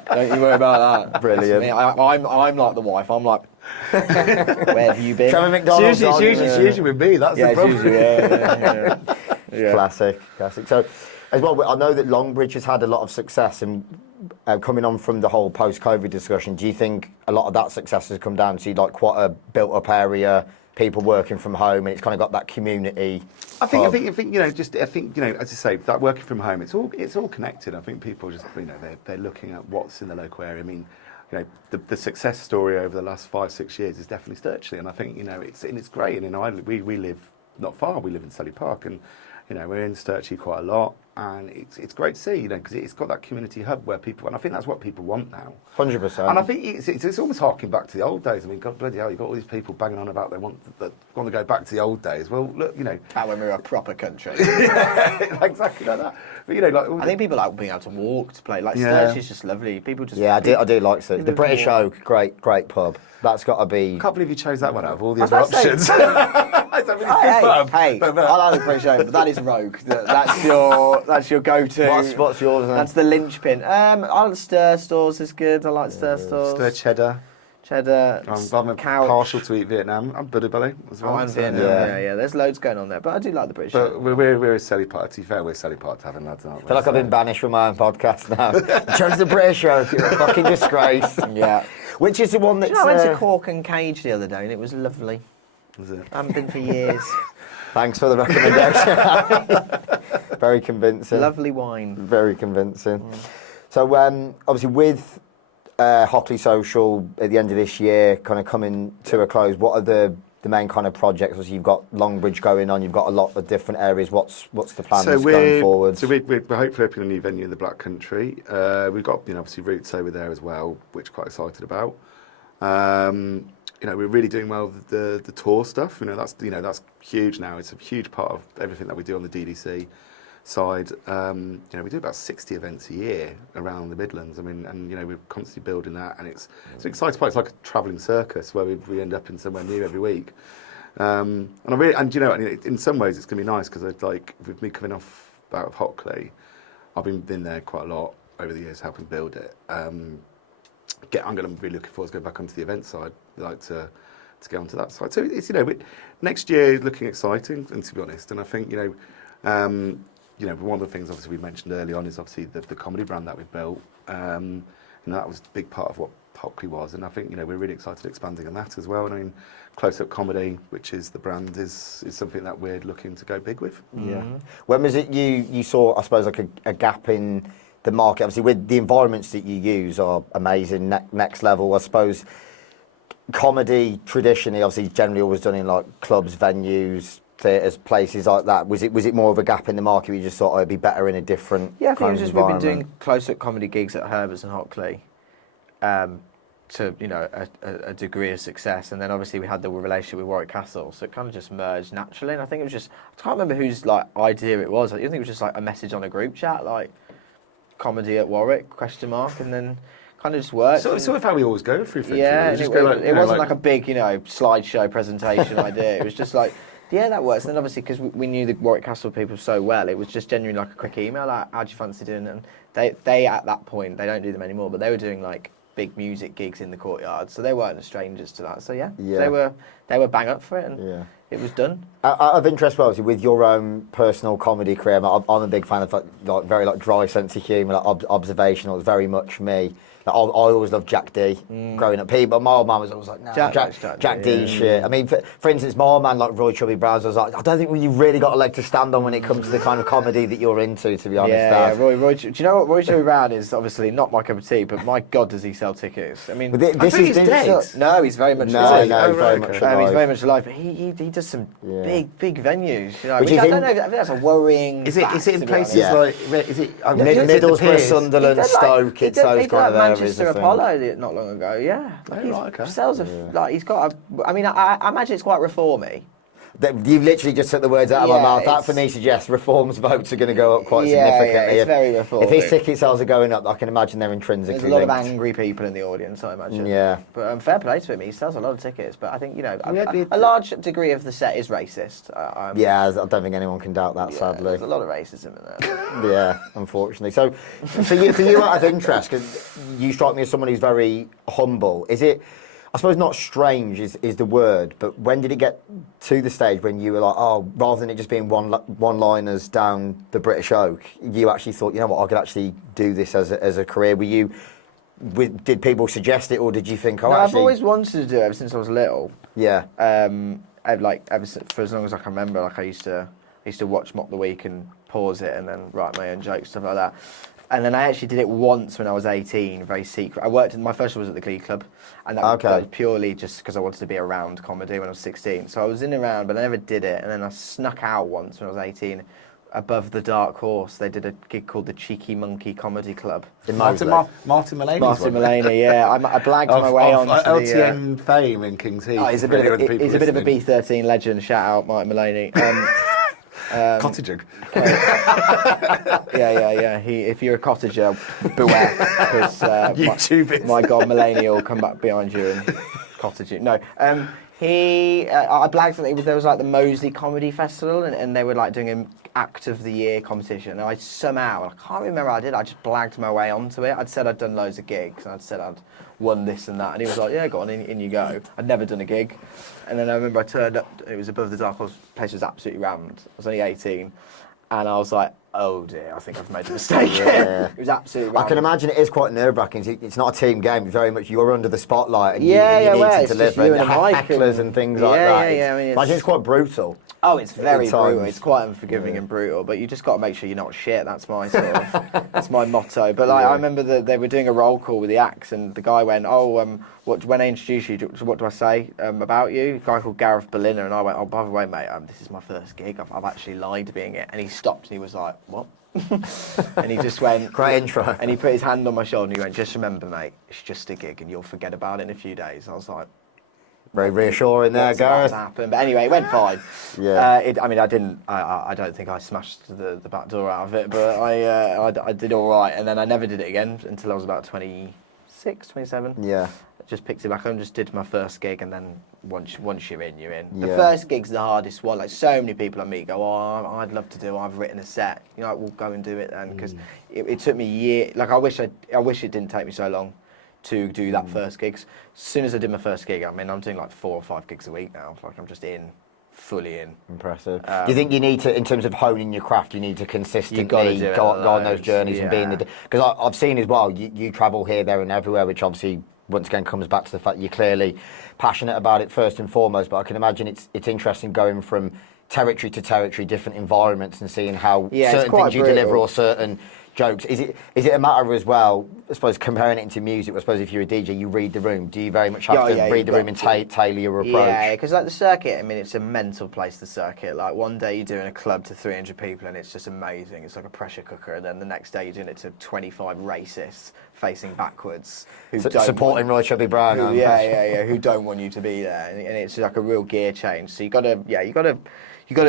Don't you worry about that. Brilliant. I'm like the wife. I'm like, where have you been? Trevor McDonald's. She's usually with me. That's the problem. Yeah. Classic. So, as well, I know that Longbridge has had a lot of success, and coming on from the whole post-COVID discussion, do you think a lot of that success has come down to like quite a built-up area, people working from home, and it's kind of got that community? I think you know, as I say, that working from home, it's all connected. I think people just, you know, they're looking at what's in the local area. I mean, you know, the success story over the last 5-6 years is definitely Sturchley, and I think, you know, it's great. And you know, we live not far. We live in Selly Park, and you know, we're in Sturchley quite a lot, and it's great to see, you know, because it's got that community hub where people, and I think that's what people want now. 100%. And I think it's almost harking back to the old days. I mean, God bloody hell, you've got all these people banging on about they want to go back to the old days. Well, look, you know, back when we were a proper country. Yeah, exactly like that. But you know, like I think people like being able to walk to play. Like Sturchley's just lovely. People just I do like Sturchley. The British Oak, great pub. That's got to be. I can't believe you chose that one out of all the other options. Hey, I like the British Oak, but that is Rogue. That's your go-to. What's yours then? That's the linchpin. I like Stir Stores is good. I like Stir Stores. Stir Cheddar. cheddar, I'm couch. partial to eat Vietnam. I'm Buddha Belly as well. Oh, and so, Vietnam. Yeah. There's loads going on there, but I do like the British. But we're a silly part. To be fair, we're a silly part to having lads, aren't we? I feel like I've been banished from my own podcast now. Chose the British show. You're a fucking disgrace. Yeah. Which is the one that's... I went to Cork and Cage the other day, and it was lovely. Was it? I haven't been for years. Thanks for the recommendation. Very convincing. Lovely wine. Very convincing. So, obviously, with Hockley Social at the end of this year kind of coming to a close, what are the main kind of projects? Obviously, you've got Longbridge going on, you've got a lot of different areas. What's the plan going forward? So we're hopefully opening a new venue in the Black Country. We've got obviously roots over there as well, which we're quite excited about. We're really doing well with the tour stuff. That's huge now. It's a huge part of everything that we do on the DDC side. We do about 60 events a year around the Midlands. We're constantly building that, and it's an exciting part. It's like a travelling circus where we end up in somewhere new every week. In some ways it's going to be nice because with me coming out of Hockley, I've been there quite a lot over the years helping build it. I'm going to be looking forward to go back onto the event side. I'd like to get onto that side. So it's next year is looking exciting, and to be honest, and I think one of the things obviously we mentioned early on is obviously the comedy brand that we've built. That was a big part of what Hockley was, and I think we're really excited expanding on that as well. And close-up comedy, which is the brand, is something that we're looking to go big with. Yeah. When was it you saw, I suppose, like a gap in the market? Obviously, with the environments that you use are amazing, next level. I suppose comedy traditionally, obviously, generally always done in like clubs, venues, theatres, places like that. Was it more of a gap in the market where you just thought it'd be better in a different I think kind it was of just we've been environment? doing close-up comedy gigs at Herbert's and Hockley to a degree of success, and then obviously we had the relationship with Warwick Castle, so it kind of just merged naturally. And I think it was just, I can't remember whose idea it was. I think it was just like a message on a group chat like comedy at Warwick ? And then kind of just worked. So it's sort of how we always go through things. Yeah, really. it wasn't like a big slideshow presentation idea. It was just like, yeah, that works. And then obviously, because we knew the Warwick Castle people so well, it was just genuinely like a quick email, like, how do you fancy doing it? And they at that point, they don't do them anymore, but they were doing like big music gigs in the courtyard, so they weren't strangers to that. So yeah. They were bang up for it, and it was done. Out of interest, obviously, with your own personal comedy career, I'm a big fan of very dry sense of humour, observational. It's very much me. I always loved Jack D growing up. But my old man was always like, no, Jack D shit. I mean, for instance, my old man, like Roy Chubby Browse, was like, I don't think you've really got a leg to stand on when it comes to the kind of comedy that you're into, to be honest. Yeah, Roy. Do you know what? Roy Chubby Browse is obviously not my cup of tea, but my God, does he sell tickets? I mean, this is dead. No, he's very much alive. He's very much alive, but he does some big venues. Which I don't know. I think that's a worrying. Is it in places like? Is it Middlesbrough, Sunderland, Stoke? It's those kind of areas. Manchester Apollo not long ago, sells he's got a. I mean, I imagine it's quite reformy. You've literally just took the words out of my mouth. That for me suggests Reform's votes are going to go up quite significantly. Yeah, it's very reformy. If his ticket sales are going up, I can imagine they're intrinsically There's a lot linked. of angry people in the audience, I imagine. Yeah. But fair play to him, he sells a lot of tickets. But I think, a large degree of the set is racist. I don't think anyone can doubt that, sadly. There's a lot of racism in there. Yeah, unfortunately. So, for you out of interest, because you strike me as someone who's very humble, is it... I suppose not strange is the word, but when did it get to the stage when you were like, oh, rather than it just being one-liners down the British Oak, you actually thought, you know what, I could actually do this as a career? Did people suggest it, or did you think, I've always wanted to do it ever since I was little. Yeah. For as long as I can remember, I used to watch Mock the Week and pause it and then write my own jokes, stuff like that. And then I actually did it once when I was 18, very secret. My first one was at the Glee Club, and that was purely just because I wanted to be around comedy when I was 16. So I was in and around, but I never did it. And then I snuck out once when I was 18, above the Dark Horse. They did a gig called the Cheeky Monkey Comedy Club. Martin Mulaney. Martin Mulaney, yeah. I blagged my way on to LTN fame in King's Heath. He's a bit of a B13 legend. Shout out Martin Mulaney. Cottager. Yeah. If you're a cottager, beware, because YouTube my God, Mulaney will come back behind you and cottage you. No, I blagged that there was like the Moseley Comedy Festival, and they were like doing an Act of the Year competition. And I can't remember how I did. I just blagged my way onto it. I'd said I'd done loads of gigs, and I'd said I'd won this and that, and he was like, "Yeah, go on, in you go." I'd never done a gig, and then I remember I turned up. It was above the Dark Horse. The place was absolutely rammed. I was only 18, and I was like, "Oh dear, I think I've made a mistake." Yeah. It was absolutely rammed. I can imagine it is quite nerve-wracking. It's not a team game. It's very much you're under the spotlight and you well, need to it's just deliver. you And and a mic hecklers and things like that. Yeah, I mean, imagine it's quite brutal. Oh, it's very at times. brutal. It's quite unforgiving and brutal, but you just got to make sure you're not shit. That's my sort of, that's my motto. But like, I remember that they were doing a roll call with the acts, and the guy went, when I introduce you, what do I say about you? A guy called Gareth Berliner, and I went, "Oh, by the way, mate, this is my first gig. I've actually lied being it." And he stopped, and he was like, "What?" And he just went, "Great intro." And he put his hand on my shoulder, and he went, "Just remember, mate, it's just a gig, and you'll forget about it in a few days." I was like, very reassuring there, Gareth. Gareth. But anyway, it went fine. Yeah. I don't think I smashed the back door out of it, but I did all right. And then I never did it again until I was about 26, 27. Yeah. I just picked it back up and just did my first gig, and then once you're in, you're in. The Yeah. first gig's the hardest one. Like, so many people I meet go, "Oh, I'd love to do. I've written a set." You know, like, "We'll go and do it then," because it took me a year. Like, I wish it didn't take me so long to do that first gig. As soon as I did my first gig, I mean, I'm doing like 4 or 5 gigs a week now. Like, I'm just fully in. Impressive. Do you think you need to, in terms of honing your craft, you need to consistently do go on those journeys and be in the... Because I've seen as well, you travel here, there and everywhere, which obviously, once again, comes back to the fact you're clearly passionate about it first and foremost, but I can imagine it's interesting going from territory to territory, different environments, and seeing how certain things you deliver or certain jokes. Is it a matter as well, I suppose, comparing it into music, I suppose if you're a DJ, you read the room. Do you very much have to read the room and tailor your approach? Yeah, because like the circuit, I mean, it's a mental place, the circuit. Like, one day you're doing a club to 300 people and it's just amazing. It's like a pressure cooker. And then the next day you're doing it to 25 racists facing backwards who don't supporting Roy Chubby Brown. Who don't want you to be there. And it's like a real gear change. So you got to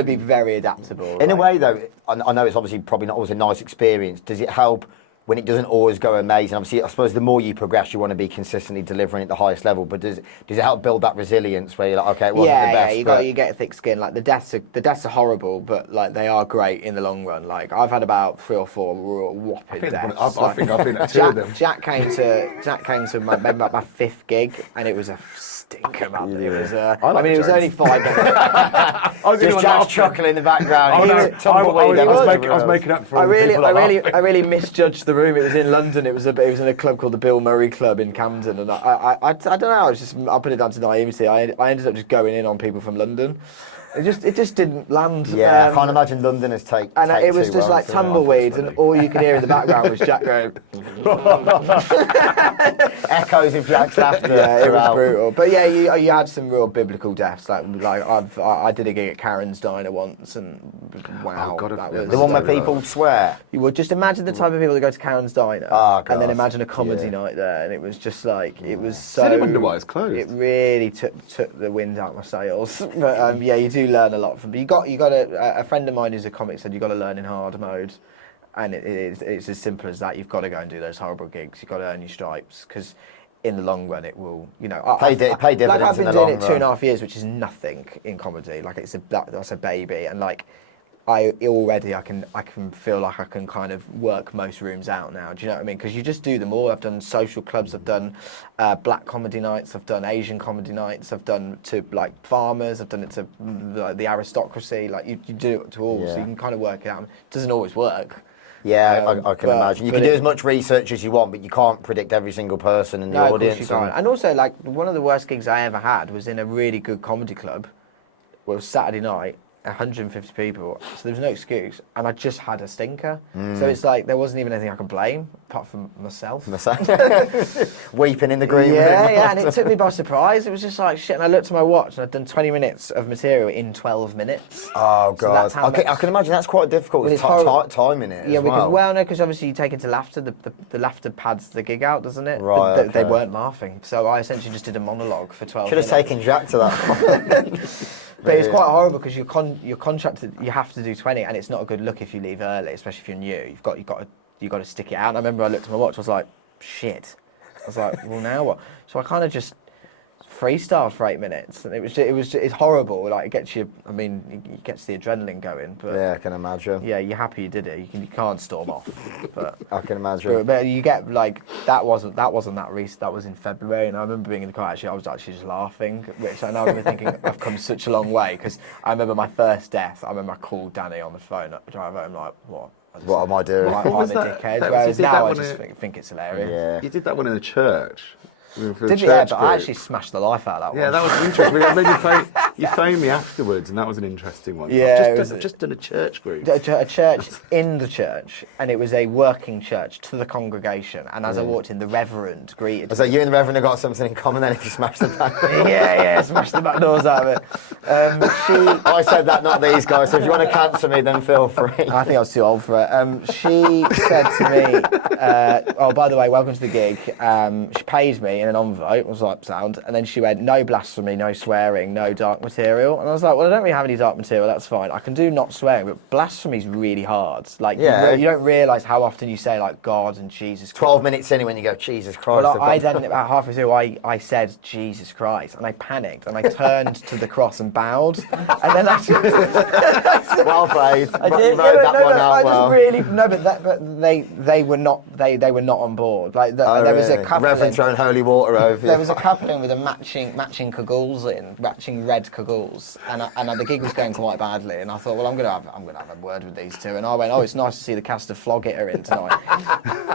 be very adaptable. In a way, though, I know it's obviously probably not always a nice experience. Does it help when it doesn't always go amazing? Obviously, I suppose the more you progress, you want to be consistently delivering at the highest level. But does it help build that resilience where you're like, okay, it wasn't the best? You get a thick skin. Like, the deaths are horrible, but like they are great in the long run. Like, I've had about 3 or 4 real whopping deaths. I think I've been at 2 of them. Jack came to my 5th gig, and it was a stinker, man. It was. It was only 5 minutes. I was Just Jack's chuckling in the background. I was making up for all the people that laughed. I really misjudged the room. It was in London. It was in a club called the Bill Murray Club in Camden, and I don't know. I put it down to naivety. I ended up just going in on people from London. It just didn't land. Yeah, I can't imagine Londoners take. And it was just like tumbleweeds, and all you could hear in the background was Jack going. Echoes of Jack's laughter. Yeah, it was brutal. But yeah, you had some real biblical deaths. Like I did a gig at Karen's Diner once, and wow, that was the one where people swear. You would just imagine the type of people that go to Karen's Diner, and then imagine a comedy night there, and it was just like it was so. I wonder why it's closed. It really took the wind out of my sails. But yeah, you do learn a lot from. But you got to. A friend of mine who's a comic said you got to learn in hard mode. And it's as simple as that. You've got to go and do those horrible gigs. You've got to earn your stripes, because in the long run it will, pay dividends like, I've been in the doing long it 2.5 years, which is nothing in comedy. Like, that's a baby, and like I can feel like I can kind of work most rooms out now. Do you know what I mean? Because you just do them all. I've done social clubs. I've done black comedy nights. I've done Asian comedy nights. I've done to like farmers. I've done it to like, the aristocracy. Like you do it to all, so you can kind of work it out. It doesn't always work. Yeah, I can imagine. You can do as much research as you want, but you can't predict every single person in the audience. Of course you can't. And also, like, one of the worst gigs I ever had was in a really good comedy club. Well, it was Saturday night, 150 people, so there was no excuse, and I just had a stinker. So it's like there wasn't even anything I could blame apart from myself. Weeping in the green room. Yeah, and it took me by surprise. It was just like shit, and I looked at my watch and I'd done 20 minutes of material in 12 minutes. Oh god, I can imagine that's quite difficult. It's timing it. Yeah, because obviously you take it to laughter. The laughter pads the gig out, doesn't it? Right. They weren't laughing, so I essentially just did a monologue for 12 minutes. Should have taken Jack to that. But it's quite horrible because you're contracted. You have to do 20, and it's not a good look if you leave early, especially if you're new. You've got to stick it out. And I remember I looked at my watch. I was like, shit. I was like, well, now what? So I kind of just freestyled for 8 minutes, and it's horrible. Like, it gets you. I mean, it gets the adrenaline going. But Yeah, I can imagine. yeah, you're happy you did it. You can't storm off. But I can imagine. but you get like that wasn't that recent. That was in February, and I remember being in the car. Actually, I was actually just laughing, which I now remember thinking I've come such a long way, because I remember my first death. I remember I called Danny on the phone at drive home, like, What am I doing? I'm was a that? dickhead. That was- Whereas you did now that I one just think it's hilarious. Yeah. You did that one in a church. Did you? Yeah, but I actually smashed the life out of that one. Yeah, that was interesting. I mean, you phoned me afterwards, and that was an interesting one. Yeah, I've just done a church group. A church in the church, and it was a working church to the congregation. And as I walked in, the reverend greeted. So you and the Reverend have got something in common then if you smash the back. yeah, smashed the back doors out of it. I said that, not these guys. So if you want to cancel me, then feel free. I think I was too old for it. She said to me, "Oh, by the way, welcome to the gig." She paid me in an envelope. It was like sound, and then she went, "No blasphemy, no swearing, no dark material." And I was like, "Well, I don't really have any dark material. That's fine. I can do not swearing, but blasphemy's really hard. Like, Yeah. you don't realise how often you say like God and Jesus." 12 minutes in when you go, Jesus Christ. Well, I've I got- then, about halfway through, I said, Jesus Christ, and I panicked, and I turned to the cross and bowed, and then Well played. I You did. rode that one I out just well. really, but they were not on board. Like, Oh, there was a really? couple. Reverend throwing holy water over you. There was a couple in with a matching cagoule matching red cagoules, and the gig was going quite badly. And I thought, well, I'm gonna have a word with these two. And I went, oh, it's nice to see the cast of Flog It are in tonight.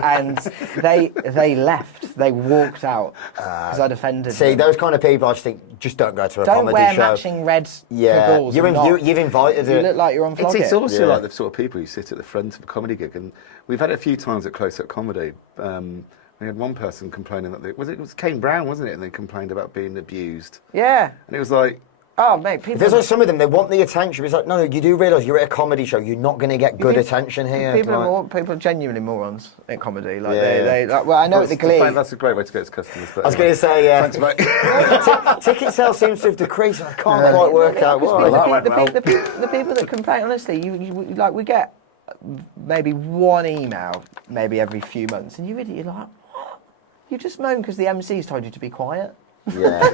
And they left. They walked out because I'd offended See, them. those kind of people, I just think, just don't go to a Don't comedy wear show. matching red Yeah, cagoules. you've invited You it. look like you're on Flog It's It. also Yeah. like the sort of people who sit at the front of a comedy gig, and we've had it a few times at Close Up Comedy. We had one person complaining that it was Kane Brown, wasn't it? And they complained about being abused, Yeah. and it was like, Oh, mate, people. There's like some of them, they want the attention. It's like, no, you do realise you're at a comedy show, you're not going to get good attention here. People are genuinely morons in comedy. Like, Yeah. they like, well, I know at the Glee. that's a great way to get to customers. But I was going to say, yeah. Thanks, mate. Ticket sales seems to have decreased, and I can't quite work out why. that went well. The people that complain, honestly, you like, we get maybe one email maybe every few months, and you're like, what? You just moan because the MC's told you to be quiet. Yeah.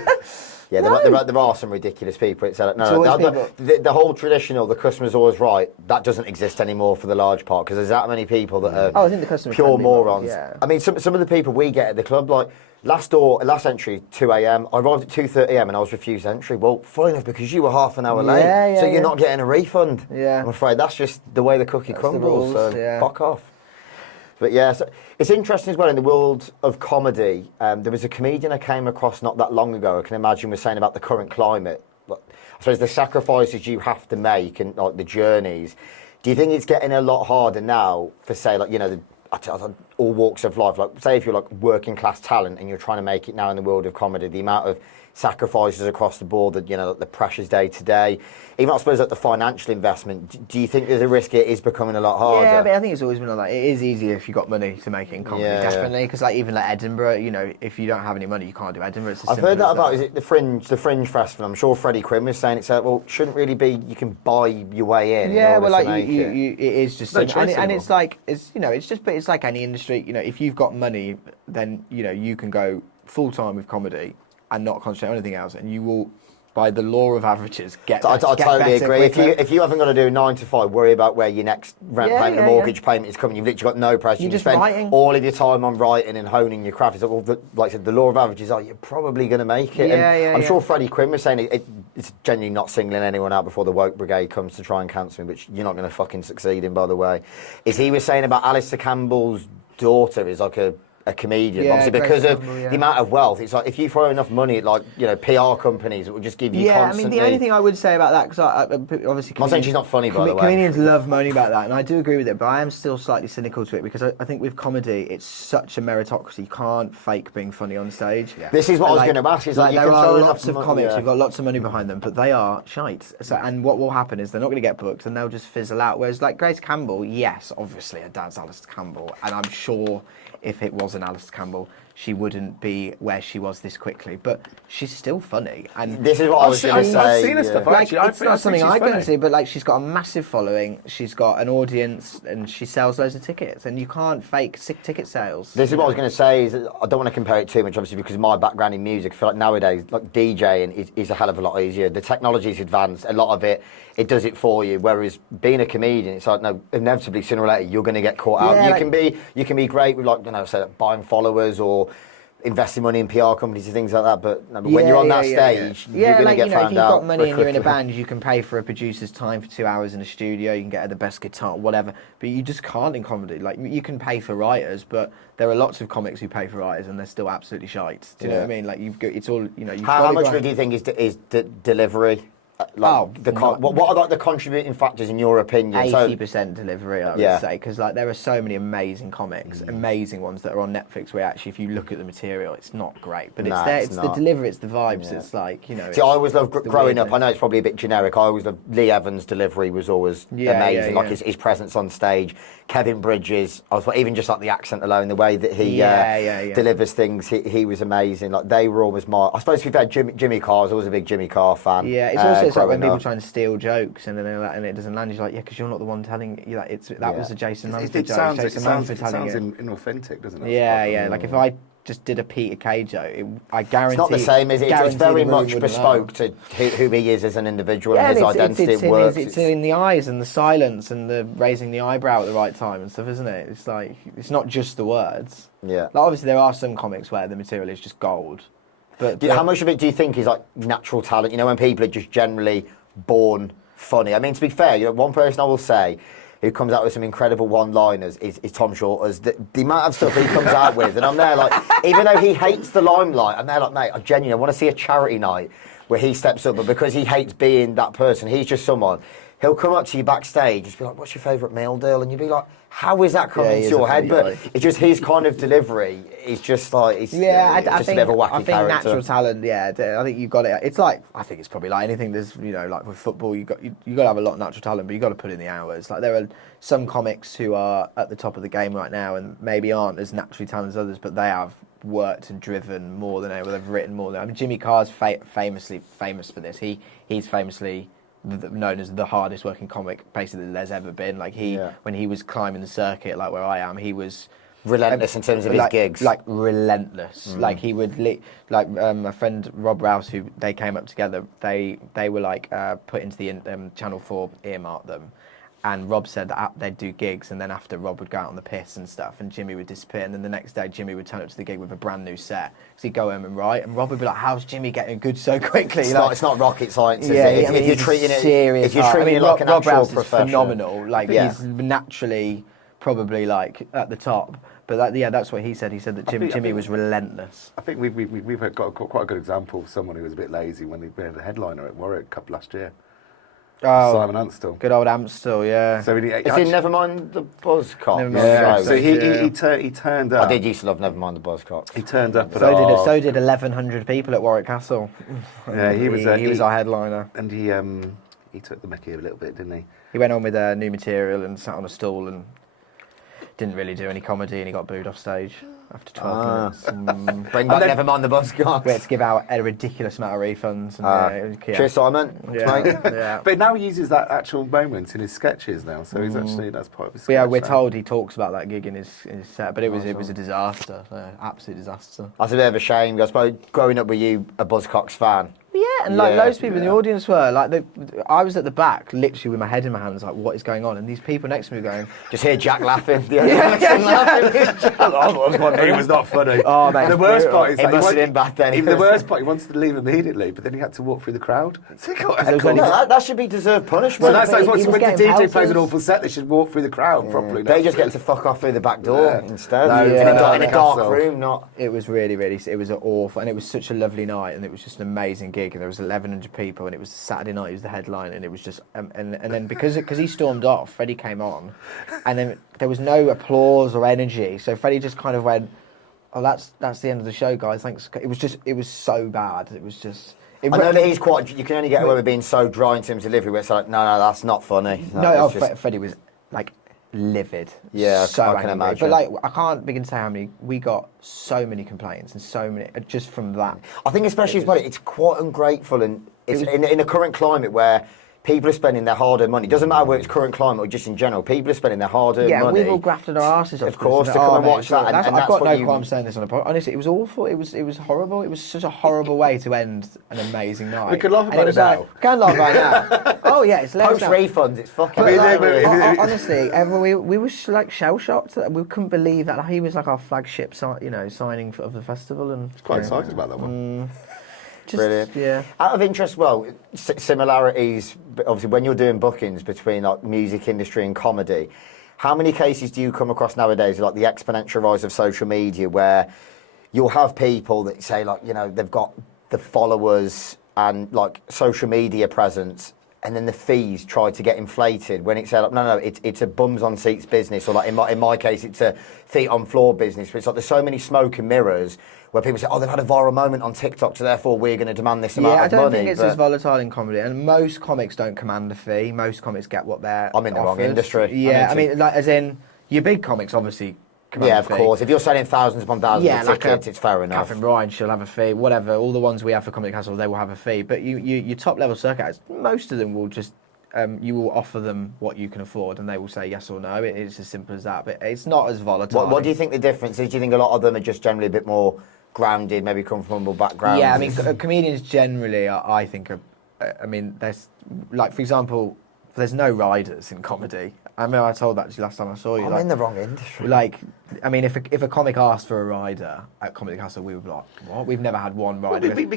Yeah, there are some ridiculous people. It's like, the whole traditional, the customer's always right, that doesn't exist anymore for the large part, because there's that many people that are I think the customer pure can be morons. yeah. I mean, some of the people we get at the club, like last entry, 2 a.m. I arrived at 2:30 a.m. and I was refused entry. Well, funny enough, because you were half an hour late, so you're not getting a refund. Yeah. I'm afraid that's just the way the cookie crumbles. rules, So yeah. fuck off. But yeah, so it's interesting as well in the world of comedy. There was a comedian I came across not that long ago. I can imagine was saying about the current climate. I suppose the sacrifices you have to make and like the journeys. Do you think it's getting a lot harder now for, say, like, you know, all walks of life? Like, say if you're like working class talent and you're trying to make it now in the world of comedy, the amount of sacrifices across the board, that, you know, the pressures day to day, even I suppose like the financial investment. Do you think there's a risk it is becoming a lot harder? Yeah, but I think it's always been like that. It is easier if you've got money to make it in comedy, Yeah, definitely. Because like even like Edinburgh, you know, if you don't have any money, you can't do Edinburgh. It's as I've simple heard that as about, is it the Fringe Festival? I'm sure Freddie Quinn was saying it's well, shouldn't really be, you can buy your way in. Yeah, in well, order like to make it. it is just, No and choice it's anymore. like it's like any industry. You know, if you've got money, then you know you can go full time with comedy and not concentrate on anything else, and you will, by the law of averages, get. I get totally better agree. quicker. If you haven't got to do 9 to 5, worry about where your next rent payment and mortgage payment is coming. You've literally got no pressure. You're You just spend writing. all of your time on writing and honing your craft. It's like, well, like I said, the law of averages are you're probably going to make it. I'm sure Freddie Quinn was saying it's genuinely not singling anyone out before the woke brigade comes to try and cancel me, which you're not going to fucking succeed in, by the way. Is he was saying about Alistair Campbell's daughter is like a comedian, Yeah, obviously Grace because of Campbell, yeah. the amount of wealth. It's like if you throw enough money at, like, you know, PR companies, it will just give you Yeah, constantly. I mean, the only thing I would say about that, because obviously... I'm not saying she's not funny, by the way. Comedians love moaning about that, and I do agree with it, but I am still slightly cynical to it, because I think with comedy, it's such a meritocracy. You can't fake being funny on stage. Yeah. This is what I was going to ask. Is like you there can are throw lots enough of comics yeah. who've got lots of money behind them, but they are shite. So, and what will happen is they're not going to get booked, and they'll just fizzle out. Whereas, like, Grace Campbell, yes, obviously her dad's Alistair Campbell, and I'm sure if it was an Alistair Campbell, she wouldn't be where she was this quickly. But she's still funny. And this is what I was going to say. I've seen her stuff. like, Actually, it's not something I'm going to see, but like she's got a massive following, she's got an audience, and she sells loads of tickets. And you can't fake ticket sales. This is what I was going to say. Is I don't want to compare it too much, obviously, because of my background in music. I feel like nowadays, like DJing is a hell of a lot easier. The technology's advanced. A lot of it does it for you. Whereas being a comedian, it's like no, inevitably sooner or later you're going to get caught out. Yeah, you can be great with like say buying followers or investing money in PR companies and things like that, but when you're on that stage, you're going to get found out. If you've got money and you're in a band, you can pay for a producer's time for 2 hours in a studio, you can get the best guitar, whatever, but you just can't in comedy. Like, you can pay for writers, but there are lots of comics who pay for writers and they're still absolutely shite. Do you know what I mean? Like, it's all, How much of it do you think is delivery? What are like the contributing factors in your opinion? 80% delivery, I would say, because like there are so many amazing comics, amazing ones that are on Netflix where actually, if you look at the material, it's not great, but it's the delivery, it's the vibes. It's like See, I always loved growing up. I know it's probably a bit generic. I always loved Lee Evans' delivery was always amazing. Like his presence on stage. Kevin Bridges, even just like the accent alone, the way that he delivers things, he was amazing. Like they were always I suppose we've had Jimmy Carr. I was always a big Jimmy Carr fan. Yeah, it's also like when people try and steal jokes and then and it doesn't land. You're like, because you're not the one telling. You're like, that was a Jason Manford joke. Jason Manford telling it. It sounds inauthentic, doesn't it? Yeah. Like if I just did a Peter Kay joke, I guarantee. It's not the same, is it? It's very much bespoke to who he is as an individual and his identity. It's in the eyes and the silence and the raising the eyebrow at the right time and stuff, isn't it? It's like it's not just the words. Yeah. Like obviously there are some comics where the material is just gold. But how much of it do you think is like natural talent? When people are just generally born funny. I mean, to be fair, one person I will say who comes out with some incredible one-liners is Tom Shorter's. The amount of stuff he comes out with, and I'm there like, even though he hates the limelight, I'm there like, mate, I genuinely want to see a charity night where he steps up, but because he hates being that person, he's just someone. He'll come up to you backstage and be like, what's your favourite meal deal? And you'll be like, how is that coming into your head? But it's just his kind of delivery. It's just like, I think, a bit of a wacky character. Natural talent, I think you've got it. It's like, I think it's probably like anything. There's, like with football, you got to have a lot of natural talent, but you got to put in the hours. Like there are some comics who are at the top of the game right now and maybe aren't as naturally talented as others, but they have worked and driven more than anyone. They've written more than. I mean, Jimmy Carr's famous for this. He's famously known as the hardest working comic basically there's ever been. Like when he was climbing the circuit, like where I am, he was relentless in terms of his gigs. Like relentless. Like he would my friend Rob Rouse, who they came up together. They were like put into the Channel 4 earmarked them. And Rob said that they'd do gigs, and then after Rob would go out on the piss and stuff, and Jimmy would disappear, and then the next day Jimmy would turn up to the gig with a brand new set. So he'd go home and write, and Rob would be like, "How's Jimmy getting good so quickly?" It's not rocket science, is it? If you're treating it like an actual profession, phenomenal. Like he's naturally probably like at the top. But that's what he said. He said that Jimmy was relentless. I think we've got quite a good example of someone who was a bit lazy when they had a headliner at Warwick Cup last year. Oh, Simon Amstel. Good old Amstel, yeah. So Nevermind the Buzzcock? Yeah. So he turned up. I did used to love Nevermind the Buzzcock. He turned up. So did 1,100 people at Warwick Castle. Yeah, he was our headliner. And he took the mickey a little bit, didn't he? He went on with new material and sat on a stool and didn't really do any comedy, and he got booed off stage after 12 minutes. Bring back Nevermind the Buzzcock. We had to give out a ridiculous amount of refunds. And, Cheers, Simon. Yeah. But now he uses that actual moment in his sketches now, so he's actually that's part of his sketch. We're told he talks about that gig in his set, but it was a disaster, absolute disaster. That's a bit of a shame. I suppose growing up, were you a Buzzcocks fan? Yeah, and loads of people in the audience were. Like, I was at the back, literally with my head in my hands, like, what is going on? And these people next to me were going... Just hear Jack laughing. He was not funny. Oh, mate. The worst part is... He must have been bad then. Even the worst part, he wanted to leave immediately, but then he had to walk through the crowd. So that should be deserved punishment. Well, that's when the DJ plays an awful set, they should walk through the crowd properly. They just get to fuck off through the back door instead. In a dark room, not... It was really, it was awful, and it was such a lovely night, and it was just an amazing gig, and there was 1,100 people, and it was Saturday night. He was the headline, and it was just and then because he stormed off, Freddie came on, and then there was no applause or energy. So Freddie just kind of went, "Oh, that's the end of the show, guys. Thanks." It was so bad. It was just. I know that he's quite. You can only get away with being so dry in terms of delivery. Where it's like, no, that's not funny. Freddie was like. livid. Yeah, so I can angry. imagine. But like, I can't begin to say how many. We got so many complaints and so many just from that. I think especially as well, it's quite ungrateful, and it's in the current climate where people are spending their hard-earned money. It doesn't matter whether it's current climate or just in general. People are spending their hard-earned money. Yeah, we've all grafted our asses off. Of course, to come and watch that. And I've that's got what no qualms saying this on a podcast. Honestly, it was awful. It was horrible. It was such a horrible way to end an amazing night. We could laugh about it now. Can laugh right now. Oh yeah, it's Post refunds, it's fucking. Honestly, we were like shell shocked. We couldn't believe that he was like our flagship, signing of the festival, and Quite excited about that one. Brilliant. Yeah. Out of interest, well, similarities, obviously, when you're doing bookings between like music industry and comedy, how many cases do you come across nowadays, like the exponential rise of social media, where you'll have people that say, like, they've got the followers and like social media presence, and then the fees try to get inflated when it's like, no, it's a bums on seats business, or like in my case, it's a feet on floor business. But it's like there's so many smoke and mirrors where people say, oh, they've had a viral moment on TikTok, so therefore we're going to demand this amount of money. Yeah, I don't think it's as volatile in comedy, and most comics don't command a fee. Most comics get what they're I'm in the wrong industry. Yeah, I mean, like, as in, your big comics obviously command a fee. Yeah, of course. If you're selling thousands upon thousands of tickets, it's fair enough. Catherine Ryan, she'll have a fee. Whatever, all the ones we have for Comedy Castle, they will have a fee. But your top level circuit acts, most of them will just, you will offer them what you can afford, and they will say yes or no. It's as simple as that. But it's not as volatile. What do you think the difference is? Do you think a lot of them are just generally a bit more grounded, maybe come from humble backgrounds? Yeah, I mean, comedians generally, I think, there's, like, for example, there's no riders in comedy. I remember I told that to you last time I saw you. I'm in the wrong industry. Like, I mean, if a comic asked for a rider at Comedy Castle, we would be like, what? We've never had one rider. Well, we've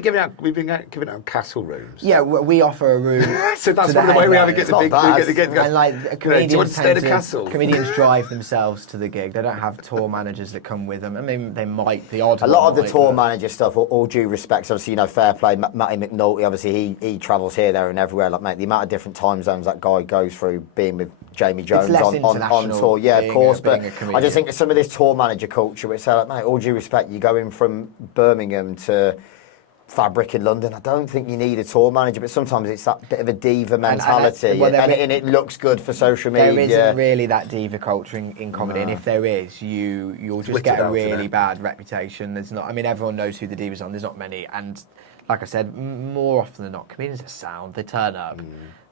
been giving out castle rooms. Yeah, we offer a room. So that's one of the way we have to get the big. And like, comedians do you want to stay at a castle? Comedians drive themselves to the gig. They don't have tour managers that come with them. I mean, they might. The odd. A lot of the tour manager stuff, all due respect, obviously, fair play. Matty McNulty, obviously, he travels here, there, and everywhere. Like, mate, the amount of different time zones that guy goes through, being with Jamie Jones on tour. Yeah, of course. But I just think some of this tour manager culture, which say, like, mate, all due respect, you're going from Birmingham to Fabric in London. I don't think you need a tour manager, but sometimes it's that bit of a diva mentality, and it looks good for social media. There isn't really that diva culture in comedy, and if there is, you'll just get a really bad reputation. There's not. I mean, everyone knows who the divas are. There's not many, and like I said, more often than not, comedians are sound. They turn up.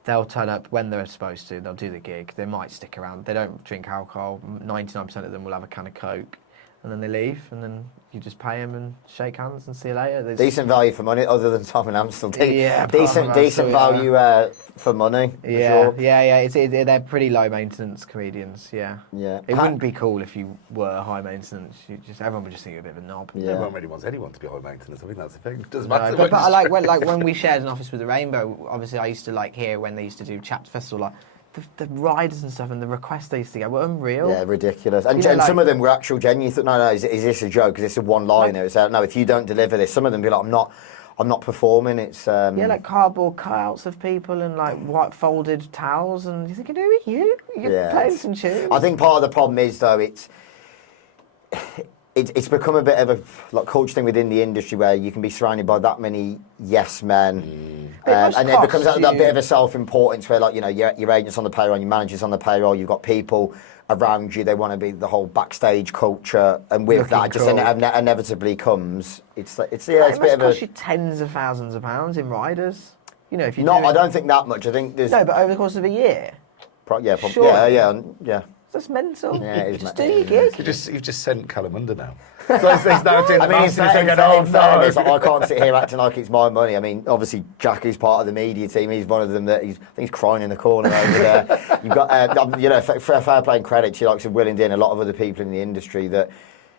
They'll turn up when they're supposed to. They'll do the gig. They might stick around. They don't drink alcohol. 99% of them will have a can of Coke, and then they leave, and then you just pay them and shake hands and see you later. Decent value for money, other than Tom and Amstel. Decent value for money. Yeah, yeah. They're pretty low maintenance comedians. Yeah. It wouldn't be cool if you were high maintenance. Everyone would just think you're a bit of a knob. Yeah. No one really wants anyone to be high maintenance. I think that's the thing. It doesn't matter. But I like when we shared an office with the Rainbow. Obviously, I used to like hear when they used to do Chaps Festival, like the riders and stuff, and the requests they used to get were unreal. Yeah, ridiculous. And some of them were actual genuine. You thought, no, is this a joke? Because it's a one-liner. It's no, if you don't deliver this, some of them be like, I'm not performing. It's like cardboard cutouts of people and like white folded towels, and you think, who are you? You're playing some tunes. I think part of the problem is though it's become a bit of a culture thing within the industry where you can be surrounded by that many yes men, and it becomes that bit of a self-importance where your agent's on the payroll, your manager's on the payroll, you've got people around you, they want to be the whole backstage culture, and with Looking that, cool. just inevitably comes. It's a bit of cost you tens of thousands of pounds in riders. If you I don't think that much. I think there's but over the course of a year. Yeah. That's mental. Yeah, it is just do your gig. You've just sent Callum under now. So he's now doing I mean, in fairness, I can't sit here acting like it's my money. I mean, obviously, Jack is part of the media team. He's one of them that I think he's crying in the corner over there. You've got, fair play and credit to like Willing Dean, a lot of other people in the industry that,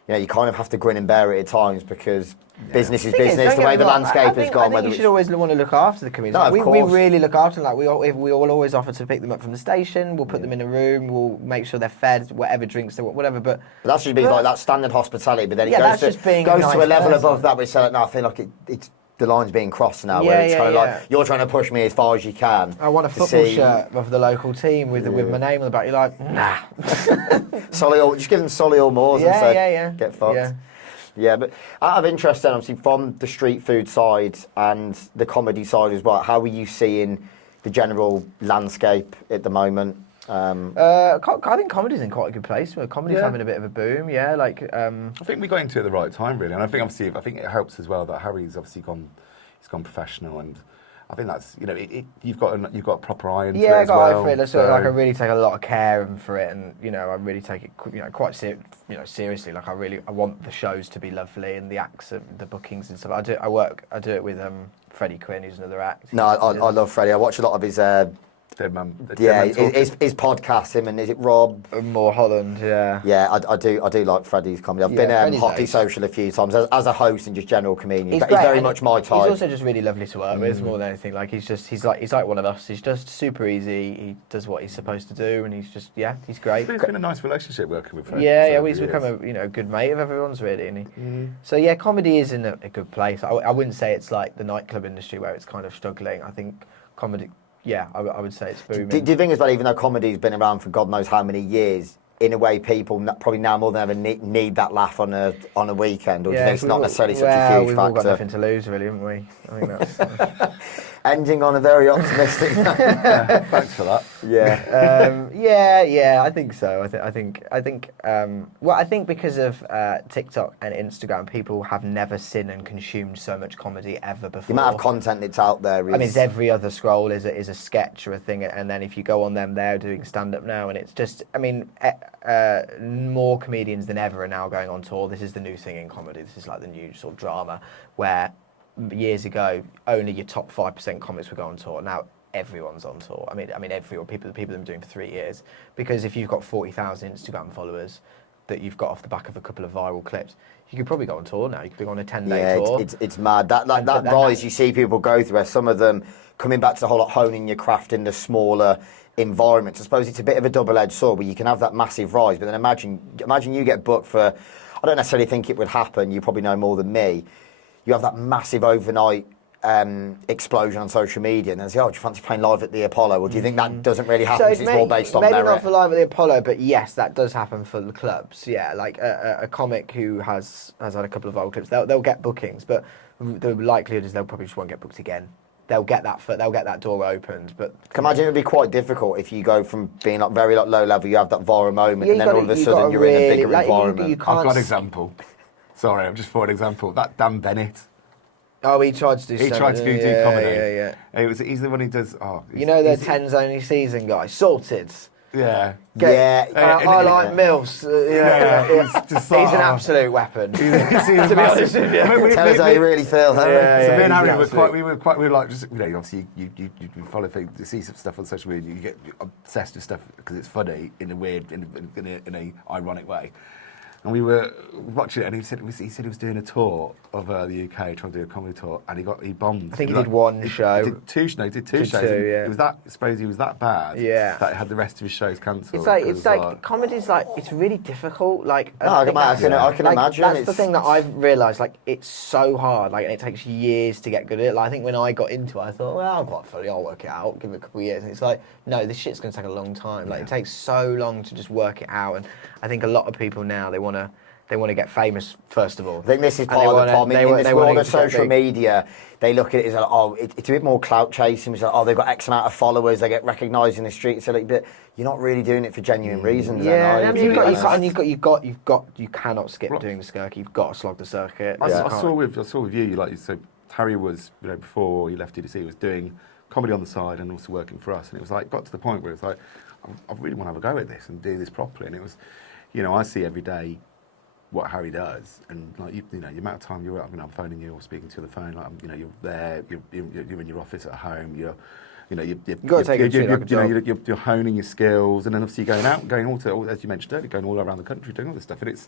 you kind of have to grin and bear it at times because business is business. The way the landscape has gone. I think you should always want to look after the comedians. No, of course. We really look after them. Like we all always offer to pick them up from the station. We'll put them in a room. We'll make sure they're fed, whatever drinks they want, whatever. But that's just like that standard hospitality. But then it goes to a level above that. We say, no, I feel like it's the line's being crossed now. Where it's kind of like you're trying to push me as far as you can. I want a football shirt of the local team with my name on the back. You're like, nah. Just give them Solihull Moors and say, get fucked. Yeah. Yeah, but out of interest then, obviously, from the street food side and the comedy side as well, how are you seeing the general landscape at the moment? I think comedy's in quite a good place. Comedy's having a bit of a boom. Yeah, like. I think we got into it at the right time, really, and I think obviously, it helps as well that Harry's obviously gone professional, and I think that's you've got a proper eye into it as well. I got eye for it. So like I really take a lot of care for it, and I really take it quite seriously. Like I want the shows to be lovely and the acts and the bookings and stuff. I do it with Freddie Quinn, who's another act. No, I love Freddie. I watch a lot of his. His podcast. Him and is it Rob? More Holland, yeah. Yeah, I do like Freddie's comedy. I've been Hockley Social a few times as a host and just general comedian. He's very much my type. He's also just really lovely to work with more than anything. Like he's like one of us. He's just super easy. He does what he's supposed to do, and he's great. It's been a nice relationship working with Freddie. Yeah, he's become a good mate of everyone's really, isn't he? So yeah, comedy is in a good place. I wouldn't say it's like the nightclub industry where it's kind of struggling. I think comedy. Yeah, I would say it's booming. Do you think as well, even though comedy's been around for God knows how many years, in a way people probably now more than ever need that laugh on a weekend, or do you think it's not necessarily such a huge we've factor? All got nothing to lose, really, haven't we? I think that's... Ending on a very optimistic note. Thanks for that. Yeah. I think so. I think because of TikTok and Instagram, people have never seen and consumed so much comedy ever before. The amount of content that's out there is... I mean, it's every other scroll is a sketch or a thing, and then if you go on them, they're doing stand-up now, and it's just, I mean, more comedians than ever are now going on tour. This is the new thing in comedy. This is like the new sort of drama where years ago only your top 5% comics would go on tour. Now everyone's on tour. I mean everyone, people that have been doing for 3 years, because if you've got 40,000 Instagram followers that you've got off the back of a couple of viral clips, you could probably go on tour now. You could be on a 10-day tour. It's mad. That rise you see people go through, where some of them coming back to the whole lot, honing your craft in the smaller environments. I suppose it's a bit of a double-edged sword where you can have that massive rise, but then imagine you get booked for, I don't necessarily think it would happen, you probably know more than me, you have that massive overnight explosion on social media, and then say, oh, do you fancy playing live at the Apollo? Or do you think that doesn't really happen? It's more based on merit? Maybe not for live at the Apollo, but yes, that does happen for the clubs. Yeah, like a comic who has had a couple of viral clips, they'll get bookings, but the likelihood is they'll probably just won't get booked again. They'll get that door opened, but I can imagine it would be quite difficult if you go from being like very low level, you have that viral moment, and then all of a sudden you're in a bigger environment. I've got an example. Sorry, I'm just for an example. That Dan Bennett. Oh, he tried to do. He tried to do comedy. Yeah. He's the one who does. Oh, the Tens Only Season guy, Sorted. Yeah. I like MILFs. He's an absolute weapon. To be honest with you. Tell us how you really feel. So me and Harry we were like, just, obviously you follow things, you see some stuff on social media, you get obsessed with stuff because it's funny in a weird, in a ironic way. And we were watching it, and he said he was doing a tour of the UK, trying to do a comedy tour, and he bombed. I think he did one show. He did two shows. Yeah. It was that. I suppose he was that bad. Yeah. That he had the rest of his shows cancelled. It's like comedy's like, it's really difficult. Like I can imagine. That's the thing that I've realised. Like it's so hard. Like and it takes years to get good at it. Like I think when I got into it, I thought, well, I'm quite funny. I'll work it out. Give it a couple of years. And it's like, no, this shit's going to take a long time. Like it takes so long to just work it out. And I think a lot of people now they want to get famous first of all. I think this is part of the problem. In this world of social media, they look at it as like, oh, it's a bit more clout chasing. It's like, oh, they've got X amount of followers, they get recognised in the streets. So like, but you're not really doing it for genuine reasons. Yeah, you cannot skip doing the circuit. You've got to slog the circuit. I saw with you, like so Harry was, before he left TDC, was doing comedy on the side and also working for us, and it was like got to the point where it's like, I really want to have a go at this and do this properly, and it was, I see every day what Harry does, and like the amount of time you're, I'm phoning you or speaking to you on the phone, like you're there, you're in your office at home, you're honing your skills, and then obviously going all as you mentioned earlier, going all around the country doing all this stuff, and it's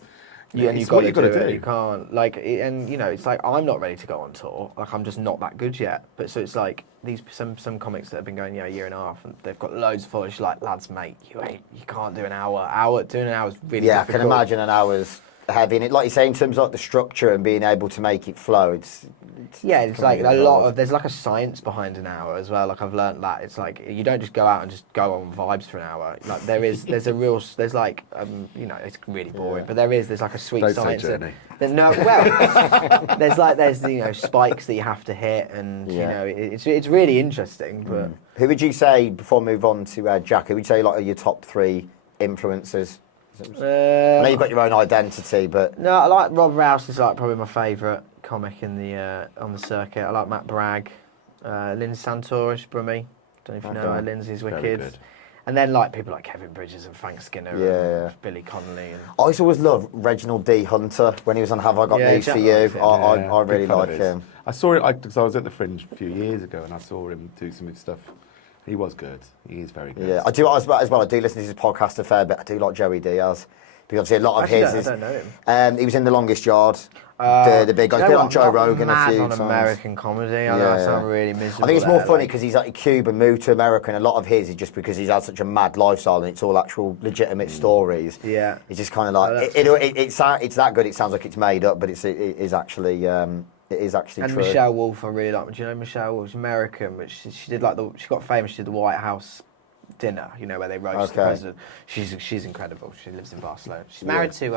you've got to do it. You can't it's like I'm not ready to go on tour. Like I'm just not that good yet. But so it's like these some comics that have been going a year and a half, and they've got loads of followers. You're like, lads, mate, you can't do an hour. Doing an hour is really difficult. I can imagine an hour's heavy, and like you say, in terms of like the structure and being able to make it flow, Yeah, it's like comedy a lot involved. of, there's like a science behind an hour as well. Like I've learnt that it's like you don't just go out and just go on vibes for an hour. Like there's a real, there's like you know, it's really boring, but there's like a sweet Don't say science. journey. No, well, there's you know spikes that you have to hit, and you know it's really interesting. But Who would you say, before we move on to Jack, who would you say like are your top 3 influencers? I know you've got your own identity, but no, I like Rob Rouse is like probably my favourite comic in the on the circuit. I like Matt Bragg, Lindsay Santoris, Brummy. Don't know if you know her. Lindsay's Very wicked. good. And then like people like Kevin Bridges and Frank Skinner and Billy Connolly. And I used to always love Reginald D. Hunter when he was on Have I Got News Jack for You. likes him. I Big really fan of like his. him. I saw it because I was at the Fringe a few years ago, and I saw him do some of his stuff. He was good. He is very good. Yeah, I do as well. I do listen to his podcast a fair bit. I do like Joey Diaz because obviously a lot of his. I don't know him. He was in The Longest Yard. The big guy. He's been on Joe Rogan a few on times. American comedy. I sound really miserable. I think it's more there, funny like- because he's like a Cuban, moved to America, and a lot of his is just because he's had such a mad lifestyle and it's all actual legitimate stories. Yeah. It's just kind of like it's that good. It sounds like it's made up, but it is actually And true. Michelle Wolf, I really like. Do you know Michelle Wolf? She's American, but she did like she got famous. She did the White House dinner, you know, where they roast the president. She's incredible. She lives in Barcelona. She's married to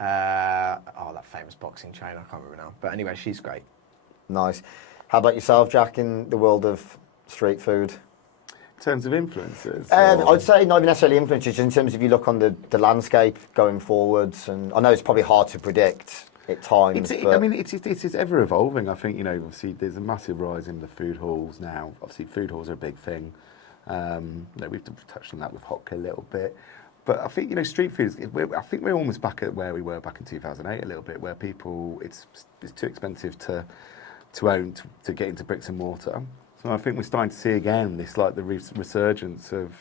that famous boxing trainer. I can't remember now. But anyway, she's great. Nice. How about yourself, Jack, in the world of street food? In terms of influences, I'd say not even necessarily influences, in terms of you look on the landscape going forwards, and I know it's probably hard to predict at times. I mean, it's ever evolving. I think, you know, obviously there's a massive rise in the food halls now. Obviously, food halls are a big thing. You know, we've touched on that with Hockley a little bit. But I think, you know, street food, I think we're almost back at where we were back in 2008 a little bit, where people, it's too expensive to own, to get into bricks and mortar. So I think we're starting to see again this, like, the resurgence of,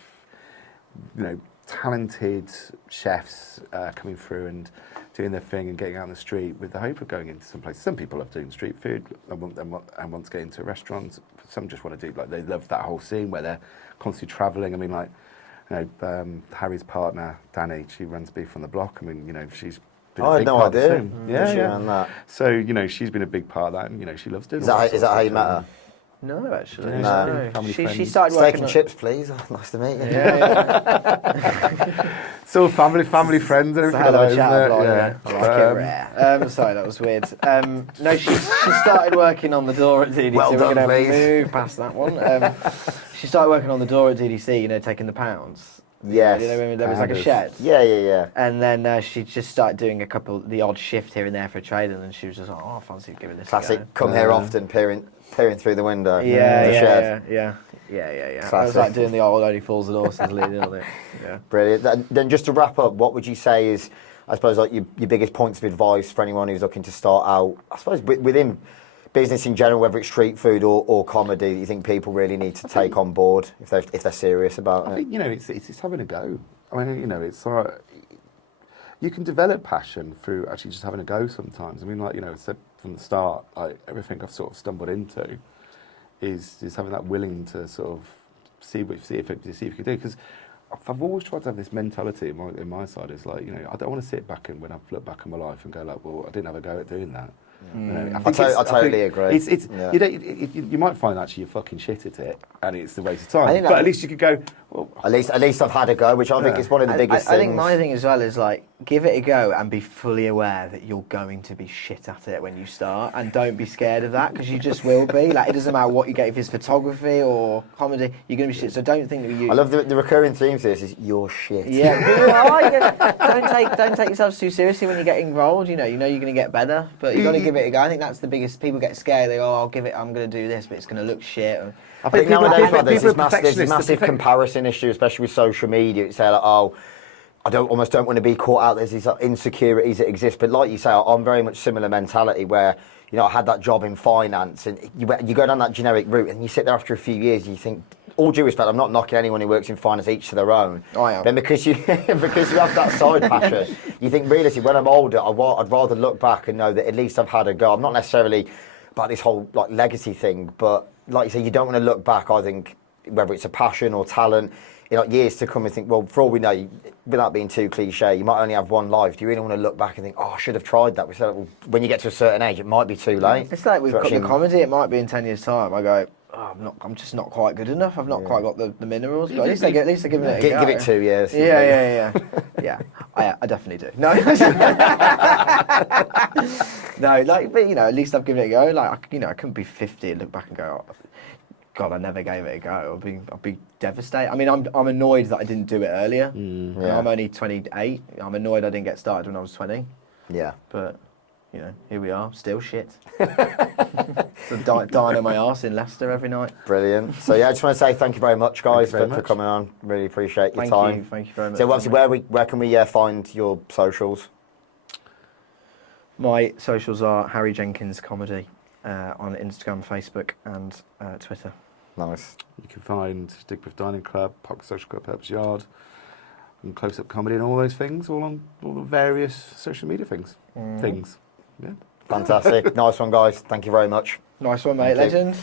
you know, talented chefs coming through and doing their thing and getting out on the street with the hope of going into some place. Some people love doing street food and want to get into restaurants. Some just want to do, like, they love that whole scene where they're constantly travelling. I mean, like, you know, Harry's partner, Danny, she runs Beef on the Block. I mean, you know, she's been a I had big no part of the idea. scene. Yeah, Yeah. that. So, you know, she's been a big part of that, and, you know, she loves doing Is that how you met her? No, actually. No. Family She friends. started Steak working and on... chips, please. Oh, nice to meet you. So family friends and everything. Hello, like that, chat, isn't it? yeah. I like it rare. Sorry, that was weird. No, she started working on the door at DDC. Well We're done, going to please. move past that one. She started working on the door at DDC, you know, taking the pounds. Yes. You know, when there was like a Pounders. shed. Yeah. And then she just started doing the odd shift here and there for trading, and she was just like, oh, I fancy giving this a Classic. go. Come here often, peering through the window. Yeah, The shed. yeah. I was Classic. like doing the old Only Fools and Horses leading on it. Yeah. Brilliant. Then just to wrap up, what would you say is, I suppose, like your biggest points of advice for anyone who's looking to start out, I suppose, within business in general, whether it's street food or comedy, that you think people really need to take on board if they're serious about I it? think, you know, it's having a go. I mean, you know, it's like, you can develop passion through actually just having a go sometimes. I mean, like, you know, I said from the start, like, everything I've sort of stumbled into is having that willing to sort of see if you can do. Because I've always tried to have this mentality in my side. Is like, you know, I don't want to sit back and when I look back on my life and go like, well, I didn't have a go at doing that. You know, I totally agree. Yeah. You might find actually you're fucking shit at it, and it's the waste of time. I think But at least you could go. Well, At least I've had a go, which I think is one of the biggest I things. think my thing as well is like, give it a go and be fully aware that you're going to be shit at it when you start, and don't be scared of that, because you just will be. Like, it doesn't matter what you get, if it's photography or comedy, you're going to be shit. So don't think that you... I love the recurring theme to this is you're shit. Yeah, don't take yourself too seriously when you're getting rolled. You know you're going to get better, but you've got to give it a go. I think that's the biggest. People get scared. They go, I'm going to do this, but it's going to look shit. I think nowadays there's people this massive comparison issue, especially with social media. It's like, oh, I almost don't want to be caught out. There's these like, insecurities that exist. But like you say, I'm very much similar mentality where, you know, I had that job in finance, and you go down that generic route, and you sit there after a few years, and you think, all due respect, I'm not knocking anyone who works in finance, each to their own. I am. Then because you have that side passion, you think realistically, when I'm older, I'd rather look back and know that at least I've had a go. I'm not necessarily about this whole like legacy thing, but like you say, you don't want to look back. I think whether it's a passion or talent, in like years to come and think, well, for all we know, without being too cliche, you might only have one life. Do you really want to look back and think, oh, I should have tried that? Well, when you get to a certain age, it might be too late. It's like we've got the comedy. It might be in 10 years' time. I go, oh, I'm just not quite good enough. I've not quite got the minerals. But at least they're giving it a go. Give it 2 years. Yeah. Yeah, I definitely do. No, no, like, but at least I've given it a go. Like, I couldn't be 50 and look back and go, oh, God, I never gave it a go. I'd be devastated. I mean, I'm annoyed that I didn't do it earlier. I'm only 28. I'm annoyed I didn't get started when I was 20. Yeah. But, here we are, still shit. So dying on my arse in Leicester every night. Brilliant. So I just want to say thank you very much, guys, for coming on. Really appreciate your time. Thank you very much. So obviously, where can we find your socials? My socials are Harry Jenkins Comedy on Instagram, Facebook, and Twitter. Nice. You can find Digbeth Dining Club, Hockley Social Club, Herb's Yard, and Close Up Comedy and all those things, all on all the various social media things. Yeah. Fantastic. Nice one, guys. Thank you very much. Nice one, mate. Legend.